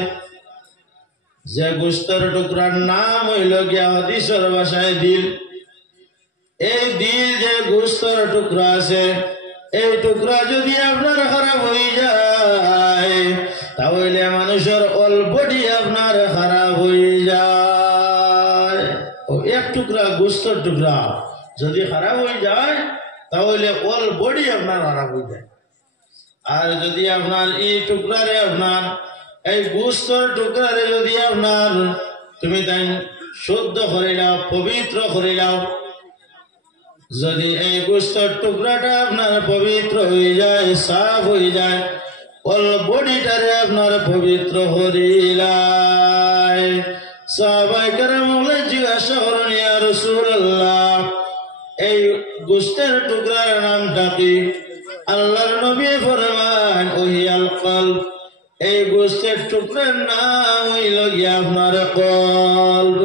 যে গোশতের টুকরার নাম হইল গিয়া হাদিসের ভাষায় দিল। এই দিল যে গোশতের টুকরা আছে এই টুকরা যদি আপনার খারাপ হয়ে যায় তাহলে মানুষের অল বডি আপনার খারাপ হয়ে যায়। ও এক টুকরা গোশতের টুকরা যদি খারাপ হয়ে যায় তাহলে অল বডি আপনার খারাপ হয়ে যায়। আর যদি আপনার এই টুকরারে আপনার এই গোশতের টুকরারে যদি আপনার তুমি তাই শুদ্ধ করে নাও পবিত্র করে নাও, যদি এই গোশতের টুকরাটা আপনার পবিত্র হয়ে যায় সাফ হয়ে যায় অল বডিটারে আপনার পবিত্র করিলাই। সাহাবায়ে কেরাম জিজ্ঞাসা করেন ইয়া রাসূলুল্লাহ এই গোশতের টুকরার নামটা কি? আল্লাহর নবী ফরমান ওহিয়াল কলব, এই গোস্তের টুকরার নাম হইল গিয়া আপনার কল্ব।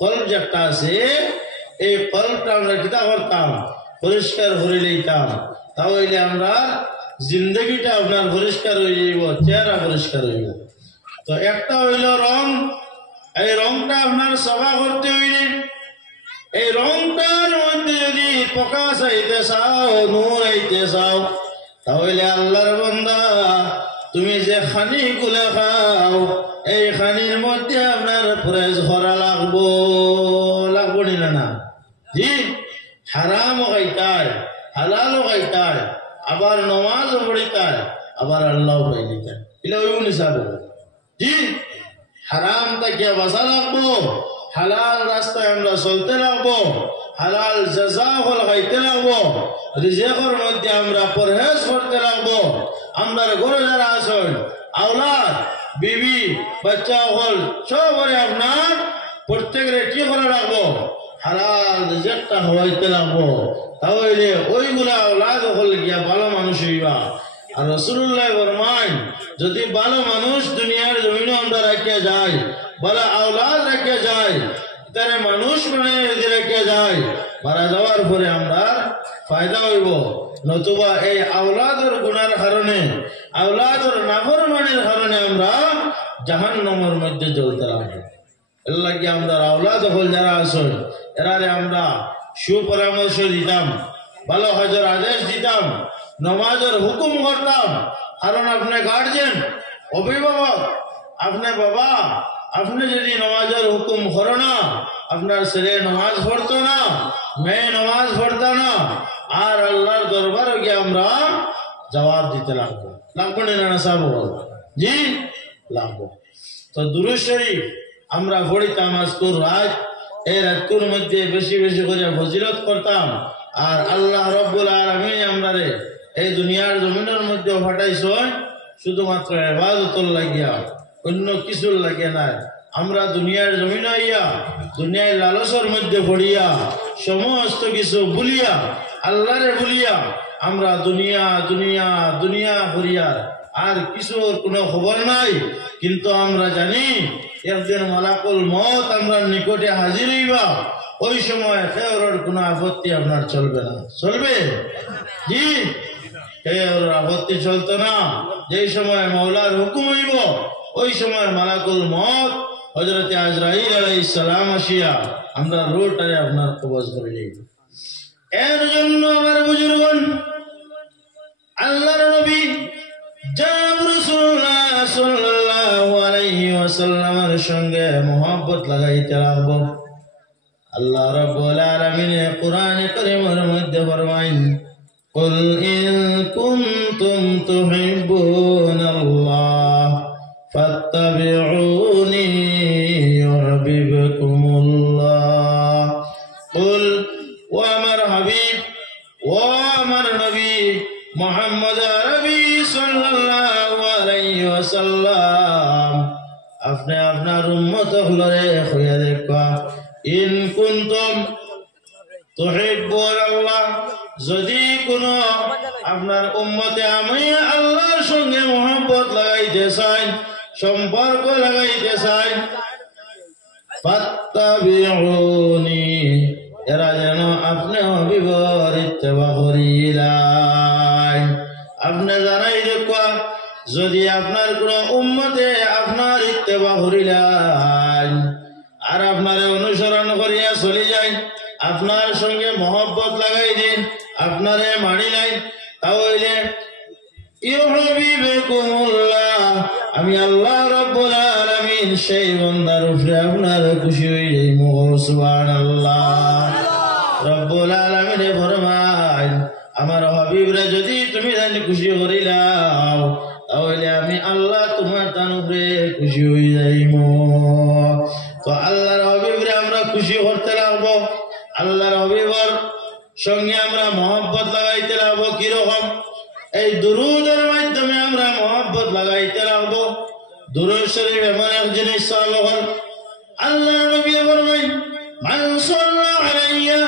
কল্ব যেটা আছে এই কল্বটা আমরা কিতা করতাম, পরিষ্কার করে লইতাম, তাহলে আমরা জিন্দগিটা আপনার পরিষ্কার হয়ে যাইব, চেহারা পরিষ্কার হইব। তো একটা হইল রং, এই রংটা আপনার সভা করতে হইলে এই রংটার মধ্যে যদি প্রকাশ আইতে চাও, নূর আইতে চাও, তাহলে আল্লাহর বান্দা তুমি যে খানি গুলা খাও এই খানির মধ্যে আপনার ফরেজ করা লাগবো, লাগবো না? জি, হারাম খাইতায়, হালাল খাইতায়, আবার নমাজ পড়িতায়, আবার আল্লাহ পাইলিতায়, এটা ওই হিসাবে। জি, হারাম তাকে বাঁচা লাগবো, হালাল রাস্তায় আমরা চলতে লাগবো, হালাল জাযা ফল খাইতে লাগবো, রিজিকের মধ্যে আমরা পরহেজ করতে লাগবো। আমরা ঘরে যারা আছেন আওলাদ, বিবি, বাচ্চা হল সবরে আপনার প্রত্যেকের কি করা লাগবো, হালাল রিজিকটা হওয়াইতে লাগবো, তাহলে ওইগুলা আওলাদ হল গিয়া ভালো মানুষ হইবা। আর রাসূলুল্লাহ ফরমান যদি ভালো মানুষ দুনিয়ার জমিনে আমরা রাখিয়া যায়, ভালো আওলাদ রাখিয়া যায়, তারে মানুষ বানিয়ে যদি রাখিয়া যায়, মারা যাওয়ার পরে আমরা ফায়দা হইব। নতুবা এই আওলাদের গুনার কারণে, আওলাদের নাফরমানির কারণে আমরা জাহান্নামের মধ্যে জ্বলতে লাগবো। এর লাগে আমরা আওলাদ হল যারা আছেন এরারে আমরা সুপরামর্শ দিতাম, ভালো কাজের আদেশ দিতাম, নমাজের হুকুম করতাম। কারণ আপনি গার্জেন, অভিভাবক, আপনি বাবা, আপনি যদি নমাজের হুকুম করো না, আপনার ছেলে নমাজ পড়তো না, মেয়ে নমাজ পড়তো না, আর আল্লাহর দরবারে গিয়ে আমরা জবাব দিতে লাগবো, লাগবো না সাহেব? জি, লাগবো। তো দুরূদ শরীফ আমরা পড়িতাম আজকুর রাত, এই রাতকুর মধ্যে বেশি বেশি করে ফজিলত করতাম। আর আল্লাহ রব্বুল আলামিন আমরারে এই দুনিয়ার জমিনের মধ্যে পাঠাইছেন শুধুমাত্র ইবাদতের লাগিয়া, অন্য কিছুর লাগিয়া নাই। আমরা দুনিয়ার জমিনে আইয়া দুনিয়ার লালসের মধ্যে পড়িয়া সমস্ত কিছু ভুলিয়া, আল্লাহরে ভুলিয়া আমরা দুনিয়া দুনিয়া দুনিয়া করিয়া আর কিছুর কোনো খবর নাই। কিন্তু আমরা জানি একদিন মালাকুল মউত আমরা নিকটে হাজির হইবা, ওই সময় খেয়রের কোনো আপত্তি আপনার চলবে না। চলবে? জি, খেয়রের আপত্তি চলতো না। যেই সময় মাওলার হুকুম হইব ওই সময় মালাকুল মউত হযরত আজরাইল আলাইহিস সালাম আসিয়া আমরা রূহটারে আপনার কবজ করে যাইব। এর জন্য আমার বুজুর্গগণ, আল্লাহর নবী জনাব রাসূলুল্লাহ সাল্লাল্লাহু আলাইহি ওয়াসাল্লামের সঙ্গে মোহাব্বত লাগাইতে লাগবো। আল্লাহ রাব্বুল আলামিন কোরআনে কারীমের মধ্যে ফরমাইন, কুল ইন কুনতুম তুহিব্বুনাল্লাহ ফাত্তাবিউনি ইউহিব্বুকুমুল্লাহ। কুল, ও আমার হাবিব, ও আমার নবী মুহাম্মদ আরবি সাল্লাল্লাহু আলাইহি ওয়াসাল্লাম, আপনি আপনার উম্মত হলরে কইয়া দেখা, ইন কুনতুম তুহিব্বুনাল্লাহ, যদি কোনো আপনার উম্মতে আমি আল্লাহর সঙ্গে মোহাব্বত লাগাইতে চাই, সম্পর্ক লাগাইতে চাই, ফাত্তাবিউনি, এরা যেন আপনি হাবিবর ইত্তেবা করিলাই। আপনি জানাই দেখা, যদি আপনার কোন উম্মতে আপনার ইত্তেবা করিলাই আর আপনার অনুসরণ করিয়া চলে যায়, আপনার সঙ্গে মহব্বত লাগাই দিন, আপনারে মানি নাই, তাহলে ইউহিব্বুকুমুল্লাহ, আমি আল্লাহ রাব্বুল আলামিন সেই বান্দার উপরে আপনার খুশি হয়ে যাই। সুবহানাল্লাহ। রব্বুল আলামিন ফরমায়, আমার হাবিবরে যদি তুমি জানি খুশি করিলাও, তাহলে আমি আল্লাহ তোমার তার উপরে খুশি হয়ে যাইব। তো আল্লাহর হাবিবরে আমরা খুশি করতে লাগবো, আল্লাহর হাবিবর সঙ্গে আমরা মহব্বত লাগাইতে লাগবো। কিরকম? এই দুরুদের মাধ্যমে আমরা মহব্বত লাগাইতে লাগবো। দুরুদ শরীফ এমন এক জিনিস, আল্লাহর নবী ফরমায়, মান সাল্লা আলাইয়া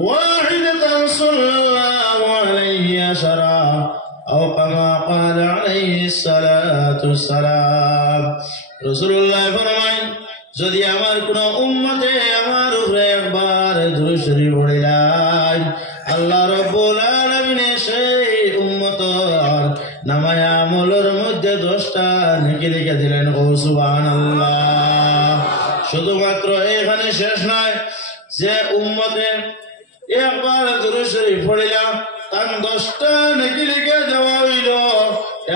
ওয়াহিদাতান সাল্লাল্লাহু আলাইহি আশারা, আও কামা ক্বালা আলাইহিস সালাতু সালাম। রাসূলুল্লাহ ফরমায়, যদি আমার কোন উম্মতে আমার উপরে একবার দুরূদ শরীফ পড়িলাই, আল্লাহ রাব্বুল আলামিন সেই উম্মতর নামায়ে আমলের মধ্যে 10টা নেকি লিখে দিলেন। ও সুবহানাল্লাহ। শুধুমাত্র এখানে শেষ নয়, যে উম্মতে একবার দুরূদ শরীফ পড়িলা তার 10টা নেকি লিখে দেওয়া হইল,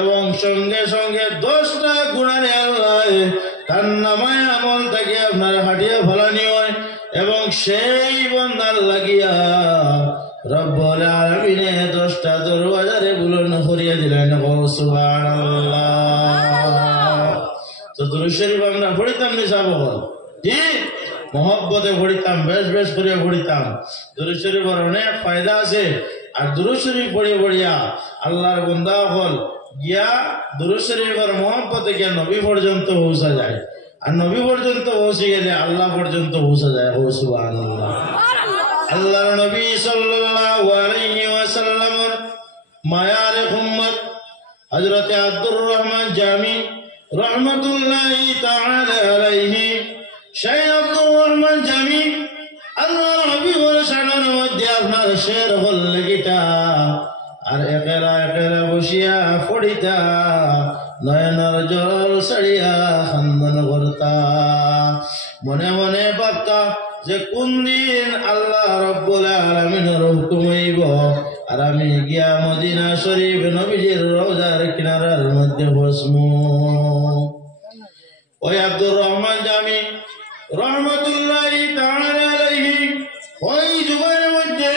এবং সঙ্গে সঙ্গে 10টা গুনাহে আল্লাহ তার নামায়ে আমল থেকে আপনার হাটিয়ে ফেলানি হয়, এবং সেই বান্দার লাগিয়া রব্বুল আলামিন 10টা দরওয়াজারে বুলন্দ করিয়ে দিলেন। ও সুবহানাল্লাহ। তো দুরূদ শরীফ আমরা পড়িতাম নি সাবল, জি মহব্বতে পড়িতাম, বেশ বেশ করে পড়িতাম। দুরূদ শরীফের অনেক ফায়দা আছে। আর দুরূদ শরীফ পড়িয়া আল্লাহর বান্দা হল গিয়া দুরূদ শরীফের মহব্বতে গিয়া নবী পর্যন্ত পৌঁছা যায়, আর নবী পর্যন্ত পৌঁছে গেলে আল্লাহ পর্যন্ত পৌঁছা যায়। ও সুবহানাল্লাহ। আল্লাহর নবী সাল্লাল্লাহু আলাইহি ওয়াসাল্লামের মায়ার উম্মত হযরত আব্দুর রহমান জামি রাহমাতুল্লাহি তাআলা আলাইহি, সেই আব্দুর রহমান জামি আল্লাহর হাবিবের শানের মধ্যে আপনার শের হল গীতা, আর একেলা একেলা বসিয়া পড়িতা, নয়নের জল ছাড়িয়া খান্দন করতা, মনে মনে ভাবতা যে কোন দিন আল্লাহ রাব্বুল আলামিনের হুকুম হইব আর আমি গিয়া মদিনা শরীফ নবীজির রওজার কিনারার মধ্যে বসমু। ওই আব্দুর রহমান জামি রাহমাতুল্লাহি তাআলা আলাইহি ওই যুগের মধ্যে,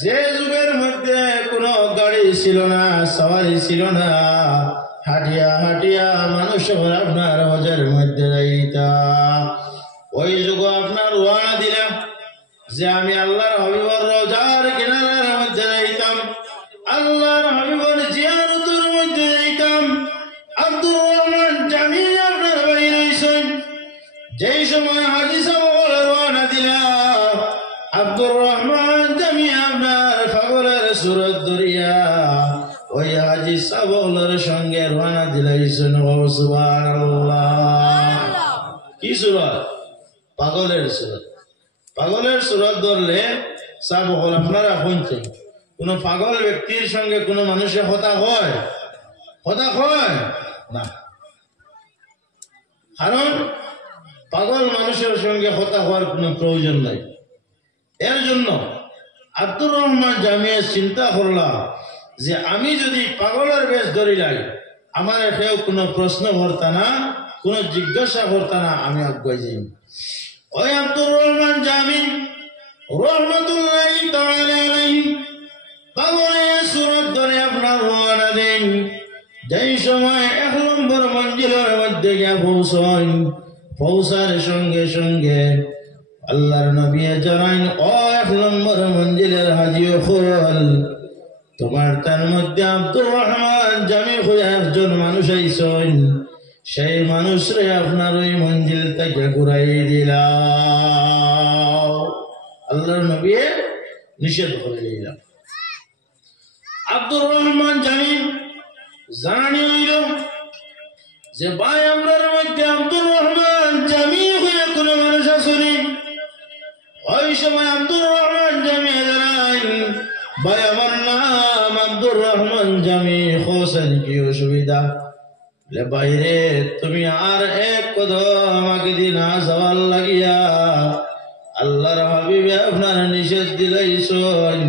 যে যুগের মধ্যে কোনো গাড়ি ছিল না, সওয়ারি ছিল না, হাঁটিয়া হাঁটিয়া মানুষ আপনার হজের মধ্যে যাইতা, ওই যুগ আপনার রওনা দিলাম যে আমি আল্লাহর হাবিবের রওজার কিনারার মধ্যে যাইতাম, আল্লাহর হাবিবের জিয়ারতের মধ্যে যাইতাম। আব্দুর রহমান জামি আপনার বাইরে হইছেন। যেই সময় হাজী সাহেব রওনা দিলাম, আব্দুর রহমান জামি আপনার পাগলের সুরত ধরিয়া ওই হাজী সাহেবের সঙ্গে রওনা দিলাইছেন। ও সুবহানাল্লাহ। কি সুরত? পাগলের সুরত। পাগলের সুরত ধরলে সাহেব আপনারা শুনছেন, কোন পাগল ব্যক্তির সঙ্গে কোন মানুষের কথা হয়? কথা হয় না, কারণ পাগল মানুষের সঙ্গে কথা হওয়ার কোন প্রয়োজন নাই। এর জন্য আব্দুর রহমান জামিয়া চিন্তা করলাম যে আমি যদি পাগলের বেশ ধরিলাই, আমার কেউ কোনো প্রশ্ন করতা না, কোন জিজ্ঞাসা করতা না, আমি আগুয়াই যাই। ওই আব্দুর রহমান জামি রাহমাতুল্লাহি তাআলা আলাইহি পাগলের সুরত ধরে আপনার রওনা দেন। যেই সময় 1 নম্বর মঞ্জিলের মধ্যে গিয়া পৌঁছান, পৌঁছার সঙ্গে সঙ্গে আল্লাহর নবী জানান, ও 1 নম্বর মঞ্জিলের হাজী হল, তোমার তার মধ্যে আব্দুর রহমান জামি হয়ে একজন মানুষ আইছেন, সেই মানুষরে আপনার ওই মঞ্জিল থেকে ঘুরাই দিলাম। আল্লাহর নবী নিষেধ করে দিলাম। আব্দুর রহমান জামি জানি হইল যে ভাই আমরার মধ্যে আব্দুর রহমান জামি হয়ে কোন মানুষ আসেনি। ওই সময় আব্দুর রহমান জামি জানাই, ভাই আমার নাম আব্দুর রহমান জামি, হোসেন কি অসুবিধা? বাইরে তুমি আর এক কদম আমাকে দিন যাওয়ার লাগিয়া আল্লাহর হাবিবে আপনার নিষেধ দিলাইছেন,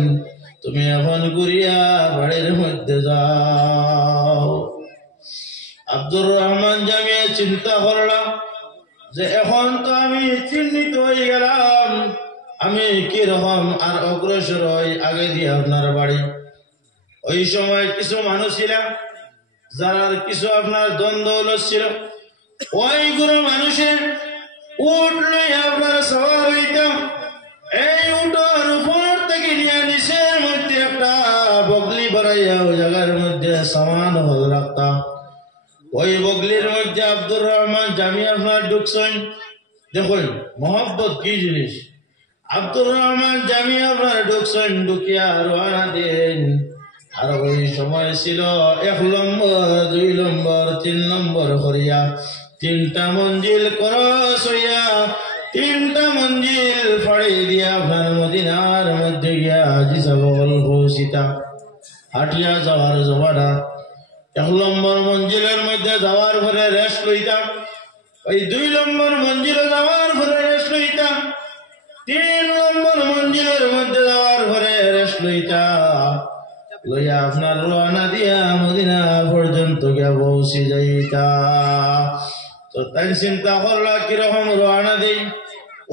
তুমি এখন ঘুরিয়া বাড়ির মধ্যে যাও। আব্দুর রহমান জামিয়া চিন্তা করলাম যে এখন তো আমি চিহ্নিত হয়ে গেলাম, আমি কিরকম আর অগ্রসর হই আগে দিয়ে আপনার বাড়ি। ওই সময় কিছু মানুষ ছিলাম যারা কিছু আপনার দ্বন্দ্ব ছিল, ওইগুলো মানুষের উট লইয়া আপনার সওয়ার হইতাম। এই উটের উপর থেকে নিয়ে নিচের মধ্যে একটা বগলি বাড়াইয়া ওই জায়গার মধ্যে সামান হল রাখতাম। ওই বগলির মধ্যে আব্দুর রহমান জামি আপনার ঢুকছেন। দেখুন মোহাব্বত কি জিনিস। আব্দুর রহমান জামি আপনার ঢুকছেন, ঢুকিয়া রওনা দেন আর ওই সময় ছিল 1 নম্বর 2 নম্বর 3 নম্বর করিয়া 3টা মঞ্জিল ক্রস হইয়া 3টা মঞ্জিল ফাড়ি দিয়া আপনার মদিনার মধ্যে গিয়া হাজী সাহেব পৌঁছিতা। হাটিয়া যাওয়ার জবাটা 1 নম্বর মঞ্জিলের মধ্যে যাওয়ার পরে রেস্ট লইতাম, ওই 2 নম্বর মঞ্জিলে যাওয়ার পরে রেস্ট লইতাম, 3 নম্বর মঞ্জিলের মধ্যে যাওয়ার পরে রেস্ট লইয়া আপনার রওনা দিয়া মদিনা পর্যন্ত গিয়া পৌঁছে যাইতা। তো তাই চিন্তা করলা কিরকম রওনা দেই,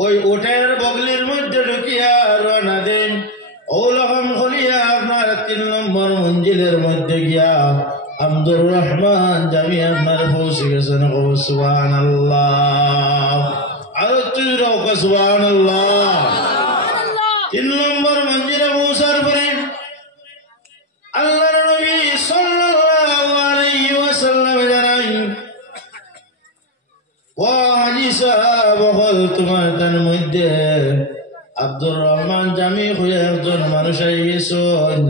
ওই উটের বগলির মধ্যে ঢুকিয়া রওনা দেন, ওরকম করিয়া আপনার 3 নম্বর মঞ্জিলের মধ্যে গিয়া আব্দুর রহমান জামি আপনার পৌঁছে গেছেন। সুবহানাল্লাহ, আর তুই রোক সুবহানাল্লাহ। 3 নম্বর মঞ্জিলে পৌঁছার পরে আল্লাহর নবী সাল্লাল্লাহু আলাইহি ওয়াসাল্লাম জানাই, ও হাজী সাহেব, তোমার তার মধ্যে আব্দুর রহমান জামি হয়ে একজন মানুষ আইয়েছেন,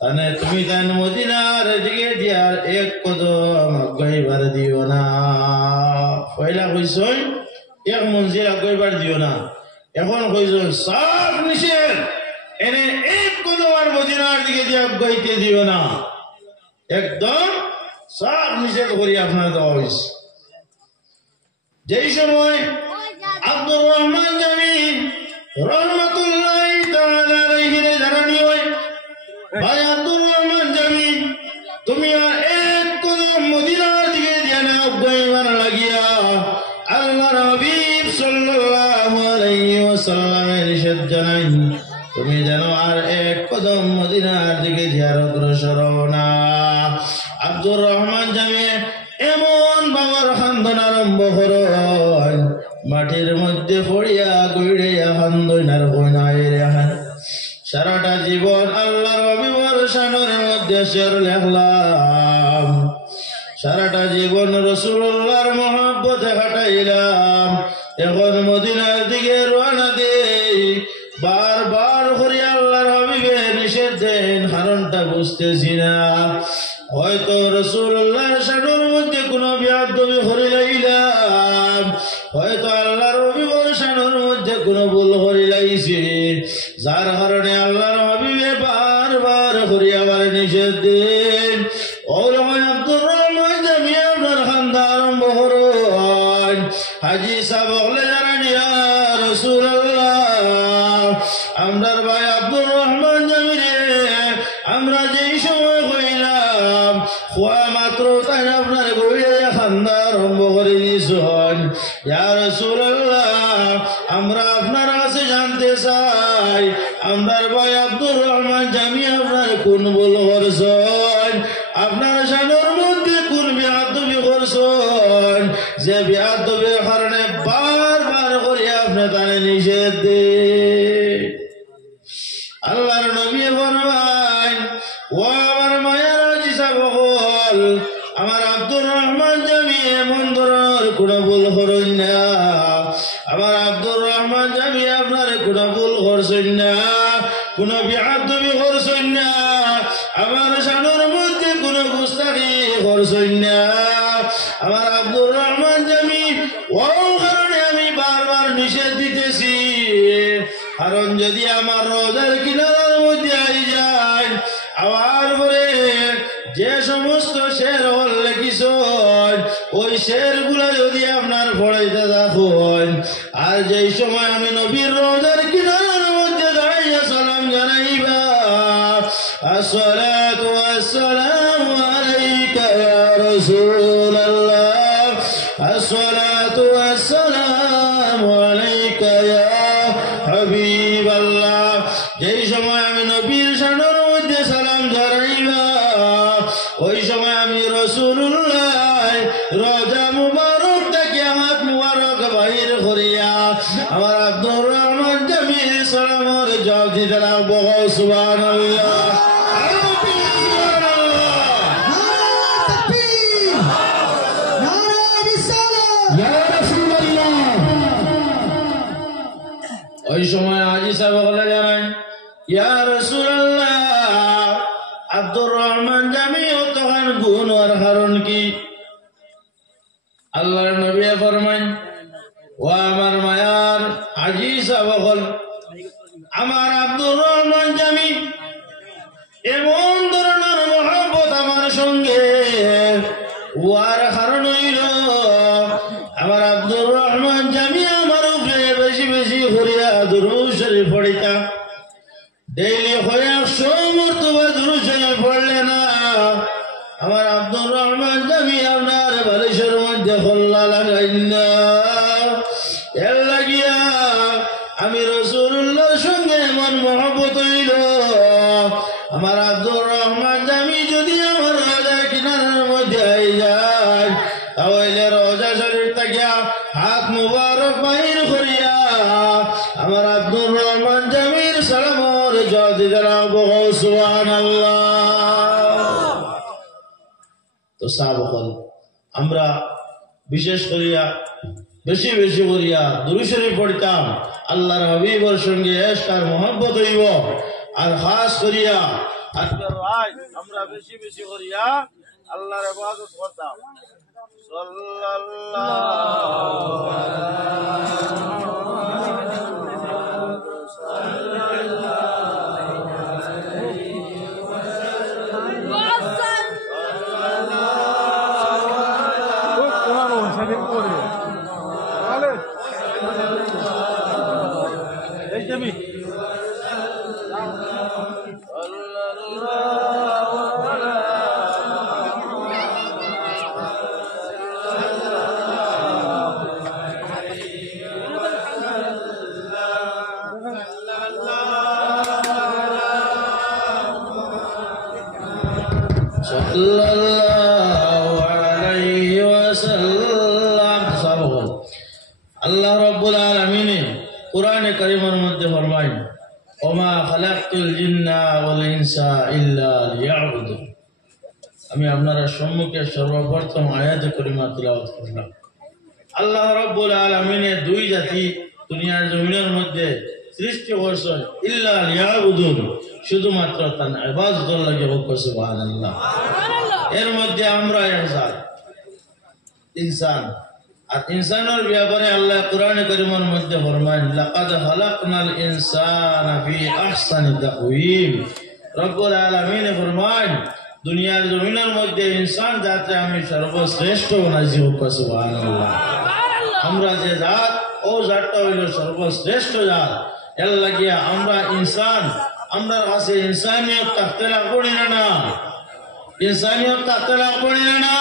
তানে তুমি তান মদিনার দিকে দিয়ার 1 কদম আগাইবার দিও না। পয়লা কইছই 1 মঞ্জিল আগাইবার দিও না, এখন কইছই সাফ নিষেধ, এনে 1 কদম আর মদিনার দিকে দিয়ে আগাইতে দিও না, একদম সাফ নিষেধ করি আপনার দেওয়া হয়েছে। যেই সময় আব্দুর রহমান জামি রহমাতুল্লাহি তাআলা আলাইহি জানানি হয়, ভাই আব্দুর রহমান জামি, তুমি আর 1 কদম মদিনার দিকে দিয়ে না আগাইবার লাগিয়া আল্লাহর হাবিব সাল্লাল্লাহু আলাইহি ওয়াসাল্লামের নিষেধ জানাই, তুমি যেন আর 1 কদম মদিনার দিকে দিয়ার অগ্রসর হও না। আব্দুর রহমান জামি এমন বাবার খান্দন আরম্ভ করেন, মাটির মধ্যে পড়িয়া গুড়িয়া খান্দন আর কইনায় রেহান। সারাটা জীবন আল্লাহর হাবিবের শানের মধ্যে শের লেখলাম, সারাটা জীবন রাসূলুল্লাহর মহব্বতে কাটাইলাম, এখন মদিনার দিকে রওনা দেই, বারবার করে আল্লাহর হাবিবে নিষেধ দেন, কারণটা বুঝতেছি না। হয়তো রাসূলুল্লাহর শানের মধ্যে কোনো বেয়াদবি করে লাইলাম, হয়তো আল্লাহর হাবিবের শানের মধ্যে কোনো ভুল করে লাইছি, যার কারণে আল্লাহর হাবিবে বারবার করে আবার নিষেধ দেন। ওরকম আব্দুর রহমান জামি আপনার খান্দা আরম্ভ করেন, হাজী সাহেব বলে জানান, ইয়া রাসূলুল্লাহ, আমরার ভাই আব্দুর রহমান জামি রে, আমরা যেই সময় কইলাম খোয়া মাত্র তাই আপনার গইলে খান্দা আরম্ভ করে দিয়েছেন। ইয়া রাসূলুল্লাহ, আমরা আপনার কাছে জানতে চাই, আমরার ভাই আব্দুর রহমান জামি আপনার কোন ভুল করছেন, আপনার শানের মধ্যে কোন বেয়াদবি করছেন, যে বেয়াদবির কারণে বারবার করে আপনি তারে নিষেধ দেন। আল্লাহর নবী ফরমান, ও আমার মায়ের হাজী সাহেব, আমার আব্দুর রহমান জামি এমন ধরনের কোন ভুল করেন না, আমার আব্দুর রহমান জামি আপনার কোন ভুল করছেন না, কোন বেয়াদবি করছেন না, আমার শানের মধ্যে কোন গুস্তাখি করছেন না। আমার আব্দুর রহমান জামি ও কারণে আমি বারবার নিষেধ দিতেছি, কারণ যদি আমার রোজার কিনারার মধ্যে আই যায়, আবার পরে যে সমস্ত শের হল লেখিছেন, ওই শের গুলা যদি আপনার পড়াইতে থাকুন, আর যেই সময় আমি নবীর রোজার কিনারার মধ্যে দাঁড়াইয়া সালাম জানাইবা, আসসালাতু ওয়াসসালামু আলাইকা ইয়া রাসূলুল্লাহ, আসসালাতু ওয়াসসালামু আলাইকা ইয়া হাবিবাল্লাহ, যেই সময় আমি নবীর শানের মধ্যে সালাম জানাইবা, ওই সময় আমি রাসূলুল্লাহ রোজা মুবারক থেকে হাত মুবারক বাহির করিয়া আমার আব্দুর রহমান জামি সালামের জবাব দিতে লাগবো। সুবহানাল্লাহ, ওই সময় হাজী সাহেব বলে জানান, ইয়া রাসূলুল্লাহ, আব্দুর রহমান জামি ও তখন গুণ আর কারণ কি আল্লাহর নবী ফরমায় ও আমার মায়ার আজিজ আবহল আমার আব্দুর রহমান জামি এমন ধরনের মহব্বত আমার সঙ্গে ওয়ার কারণ হইল আমার আব্দুর রহমান জামি আমার উপরে বেশি বেশি করিয়া দুরূদ শরীফ পড়িতা ডেইলি হয়ে 100 মর্তবা দুরূদ শরীফ পড়লে না আমার আব্দুর রহমান জামি আপনার বালিশের মধ্যে খোল্লা লাগাইন না এর লাগিয়া আমি রাসূলুল্লাহর সঙ্গে এমন মহব্বত হইল আমার আব্দুর রহমান জামি যদি আমার রোজার কিনারার মধ্যে আই যায় তাহলে রোজা শরীফ থেকে হাত মুবারক বাহির করিয়া আমার আব্দুর রহমান জামির সালামর যদি জানাবো সুবহানাল্লাহ। তো সাহাবাগণ আমরা বিশেষ করিয়া বেশি বেশি করিয়া দুরূদ শরীফ পড়তাম আল্লাহর হাবিবের সঙ্গে ইশক আর মহব্বত হইব আর খাস করিয়া আজকের রাত আমরা বেশি বেশি করিয়া আল্লাহর ইবাদত করতাম সাল্লাল্লাহু আল্লাহ রাব্বুল আলামিন কুরআনে কারীমের মধ্যে ফরমায় ওমা খালাকতুল জিন্না ওয়াল ইনসা ইল্লা লিয়াবুদুন। আমি আপনাদের সম্মুখে সর্বপ্রথম আয়াতে কারিমা তেলাওয়াত করলাম। আল্লাহ রাব্বুল আলামিন দুই জাতি দুনিয়ার জমিনের মধ্যে সৃষ্টি করেছেন ইল্লা লিয়াবুদুন, শুধুমাত্র তার ইবাদতের লাগি হোক সুবহানাল্লাহ। এর মধ্যে আমরা ইনসান আর ইনসানের ব্যাপারে আল্লাহ কোরআনে কারীমের মধ্যে ফরমায় লাকাদ খালাকনাল ইনসানা ফি আহসানি তাকওয়িম। রব্বুল আলামিন ফরমায় দুনিয়ার জমিনের মধ্যে ইনসান জাতি আমি সর্বশ্রেষ্ঠ বানাইছি হোক সুবহানাল্লাহ। আমরা যে জাত ও জাতটা হইল সর্বশ্রেষ্ঠ জাত। এর লাগিয়া আমরা ইনসান আমরা কাছে ইনসানিয়ত থাকতে লাগবে না, ইনসানিয়ত থাকতে লাগবে না,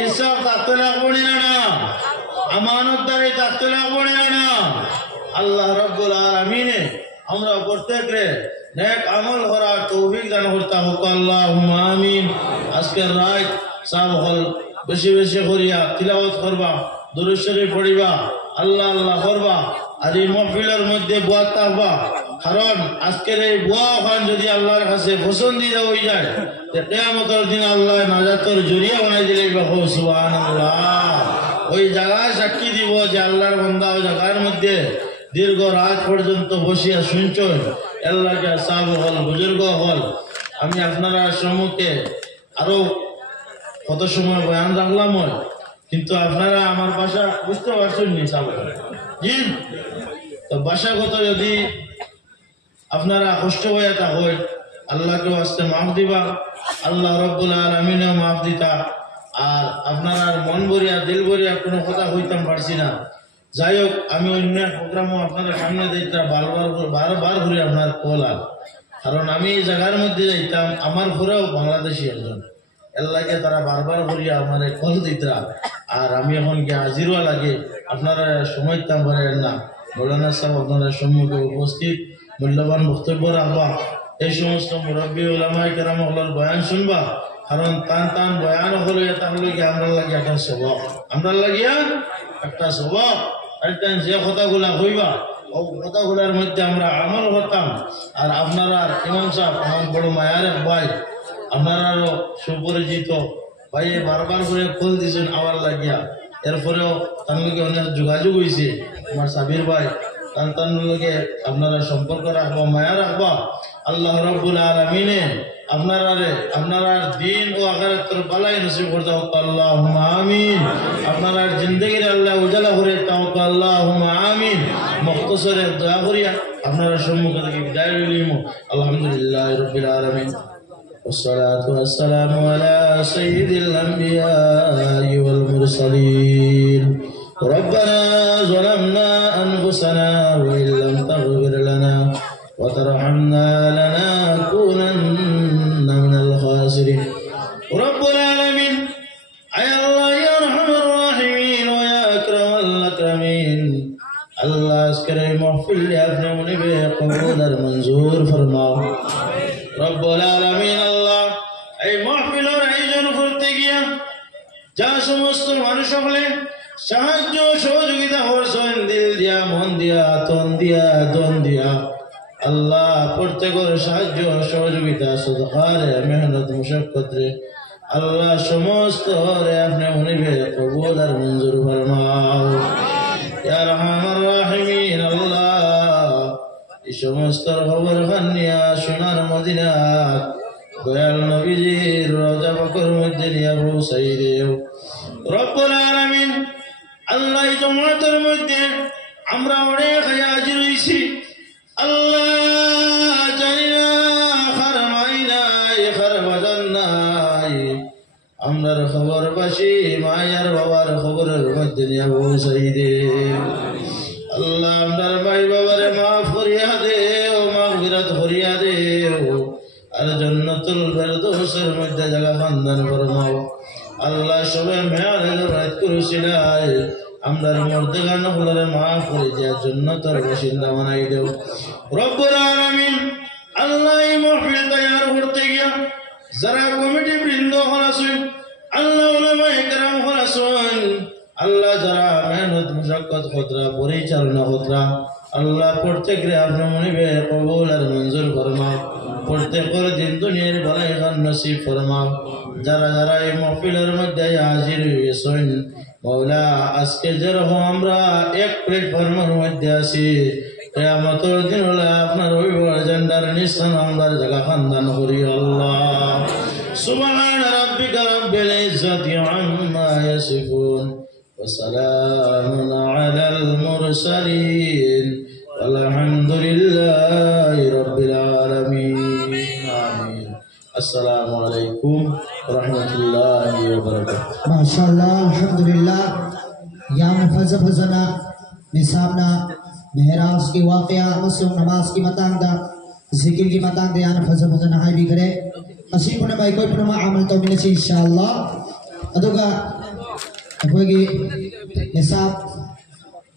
ইনসাফ থাকতে লাগবে না, আমানতদারি থাকতে লাগবে না। আল্লাহ রাব্বুল আলামিন আমরা প্রত্যেকরে নেক আমল করার তৌফিক দান করতে হোক আল্লাহুম্মা আমিন। আজকের রাত সাবহল বেশি বেশি করিয়া তিলাওয়াত করবা, দুরূদ শরীফ পড়িবা, আল্লাহ আল্লাহ করবা আর এই মাহফিলের মধ্যে বুয়া থাকবা। কারণ আজকের এই বুয়া খান যদি আল্লাহর কাছে পছন্দিদা হয়ে যায় তো কিয়ামতের দিন আল্লাহ নাজাতের জরিয়া বানাই দিলে সুবহানাল্লাহ। ওই জায়গায় সাক্ষী দিব যে আল্লাহর বান্দা ওই জায়গার মধ্যে দীর্ঘ রাত পর্যন্ত বসিয়া শুনছেন। আল্লাহকে সাহাব হল বুজুর্গ হল আমি আপনারা সম্মুখে আরো কত সময় বয়ান রাখলাম হয়, কিন্তু আপনারা আমার ভাষা বুঝতে পারছেন নি সাহেব জি? তো ভাষাগত যদি আপনারা কষ্ট হয়ে থাকেন আল্লাহকে আস্তে মাফ দিবা, আল্লাহ রাব্বুল আলামিনও মাফ দিতা। আর আপনারা মন ভরিয়া দিল ভরিয়া কোনো কথা হইতাম পারছি না। যাই হোক আমি অন্য প্রোগ্রামও আপনাদের সামনে দিতাম বারবার ঘুরে আপনার কলার, কারণ আমি এই জায়গার মধ্যে যাইতাম আমার ঘুরেও বাংলাদেশি একজন এলাকায় তারা বারবার ঘুরিয়া আমার কল দিতা। আর আমি এখন গিয়ে হাজিরা লাগে আপনারা সময় দিতাম পারেন না। মৌলানা সাহেব আপনাদের সম্মুখে উপস্থিত মূল্যবান বক্তব্য রাখবা, এই সমস্ত মুরব্বী উলামায়ে কেরাম হলের বয়ান শুনবা। কারণ টান টান বয়ান হলো তাহলে কি আমরা লাগিয়ে একটা স্বভাব, আমরা লাগিয়া একটা স্বভাব যে কথাগুলা কইবা ও কথাগুলার মধ্যে আমরা আমল করতাম। আর আপনারা ইমাম সাহেব আমার বড় মায়ার এক ভাই, আপনারাও সুপরিচিত ভাই, বারবার করে খোল দিয়েছেন আবার লাগিয়া। এরপরেও তার লগে অনেক যোগাযোগ হয়েছে আমার সাবির ভাই, তার লগে আপনারা সম্পর্ক রাখবা, মায়া রাখবা। আল্লাহ রাব্বুল আলামিন আপনারা দিন ও আখিরাতের বালাই নসিব করতে আল্লাহুম্মা আমিন। আপনারা জিন্দেগির আল্লাহ উজালা করে তাও আল্লাহুম্মা আমিন। মুখতসরে দোয়া করিয়া আপনারা সম্মুখ থেকে বিদায় লইলাম। আলহামদুলিল্লাহি রাব্বিল আলামিন। والصلاة والسلام على سيد الأنبياء والمرسلين. ربنا ظلمنا أنفسنا وإن لم تغفر لنا وترحمنا لنكونن من الخاسرين. رب العالمين أي الله يا أرحم الراحمين ويا أكرم الأكرمين. الله اسكري محفل لأفنى ونبي قبول المنزور فرماو. رب العالمين الله এই মাহফিলের আয়োজন করতে গিয়া যা সমস্ত মানুষ হলে সাহায্য সহযোগিতা করছেন দিল দিয়া মন দিয়া তন দিয়া দন দিয়া আল্লাহ প্রত্যেকের সাহায্য সহযোগিতা সদকারে মেহনত মুশাক্কত রে আল্লাহ সমস্ত রে আপনি মনিবে কবুল আর মঞ্জুর ফরমাও। ইয়া রহমানুর রহিমিন আল্লাহ এই সমস্ত খবর খানিয়া সোনার মদিনা দয়াল নবীজির রওজা পাকের মধ্যে নিয়ে পৌঁছাই দেও। রব্বুল আলামিন আল্লাহ এই জমাতের মধ্যে আমরা অনেক হাজির হইছি আল্লাহ জানি না খারমাই নাই খারবাজান নাই আমরার খবর বাসি মায়ার বাবার খবরের মধ্যে নিয়ে পৌঁছাই দেও। আল্লাহ আমরার ভাই বাবারে মাফ করিয়া দেও মাগফিরাত করিয়া দেও আর জান্নাতুল ফেরদৌসের মধ্যে জায়গা বান্দান ফরমাও। আল্লাহ সবে মেয়ারের রাত করেছিলাই আমরার মর্দেগান হলারে মাফ করে দিয়া জান্নাতের বাসিন্দা বানাই দেও। রব্বুল আলামিন আল্লাহ এই মাহফিল তৈয়ার করতে গিয়া যারা কমিটি বৃন্দ হলাছেন আল্লাহ উলামায়ে কেরাম হলাছেন আল্লাহ যারা মেহনত মুশাক্কত খতরা পরিচালনা খতরা আল্লাহ প্রত্যেকরে আপনি মনিবে কবুল আর মঞ্জুর ফরমাও। প্রত্যেকের দিন দুনিয়ার ভালাই খান নসিব ফরমাও। যারা যারা এই মাহফিলের মধ্যে হাজির হয়েছেন মওলা আজকে যেরকম আমরা এক প্ল্যাটফর্মের মধ্যে আছি কিয়ামতের দিন হলে আপনার ওই এজেন্ডার নিশান আমরা জায়গা খানদান করি আল্লাহ। সুবহান রাব্বিকা রাব্বিল ইজ্জাতি আম্মা ইয়াসিফুন وسلام على المرسلين والحمد لله رب العالمين آمين. السلام عليكم ورحمة الله وبركاته. ما شاء الله الحمد لله. या मुफज्जल फजना निसाबना मेहराज की वाक़या मसलूम नमाज की मतंग दा जिक्र की मतंग दे यान फजल फजना हाई भी करे असीम पुणे भाई कोई पुणे अमल तो मिले इंशाअल्लाह अदुगा अखोगी निसाब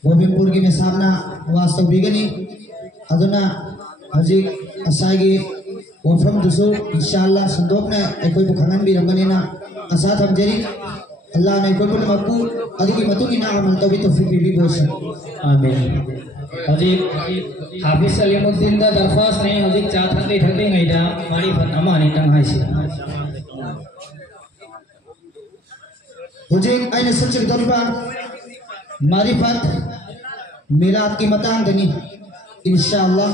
गोबिंदपुर की निसाबना वास्तव बिगनी अदुना हजी असागी वफम दुसु इंशाअल्लाह संदोपने कोई बुखानन भी रंगनेना असाथ हम जरी अल्लाह ने कोई पुणे मक्कू अदुगी मतुगी ना अमल तो भी तौफीक भी बोश आमीन। हजी हाफिज सलीमुद्दीन दा दरख्वास्त नहीं हजी चार थकली थकली गई दा मारी फतमा नहीं तंग है सी मुझे आइने सबसे दरबार मारिफत मिलाद की मतंग दनी इंशाअल्लाह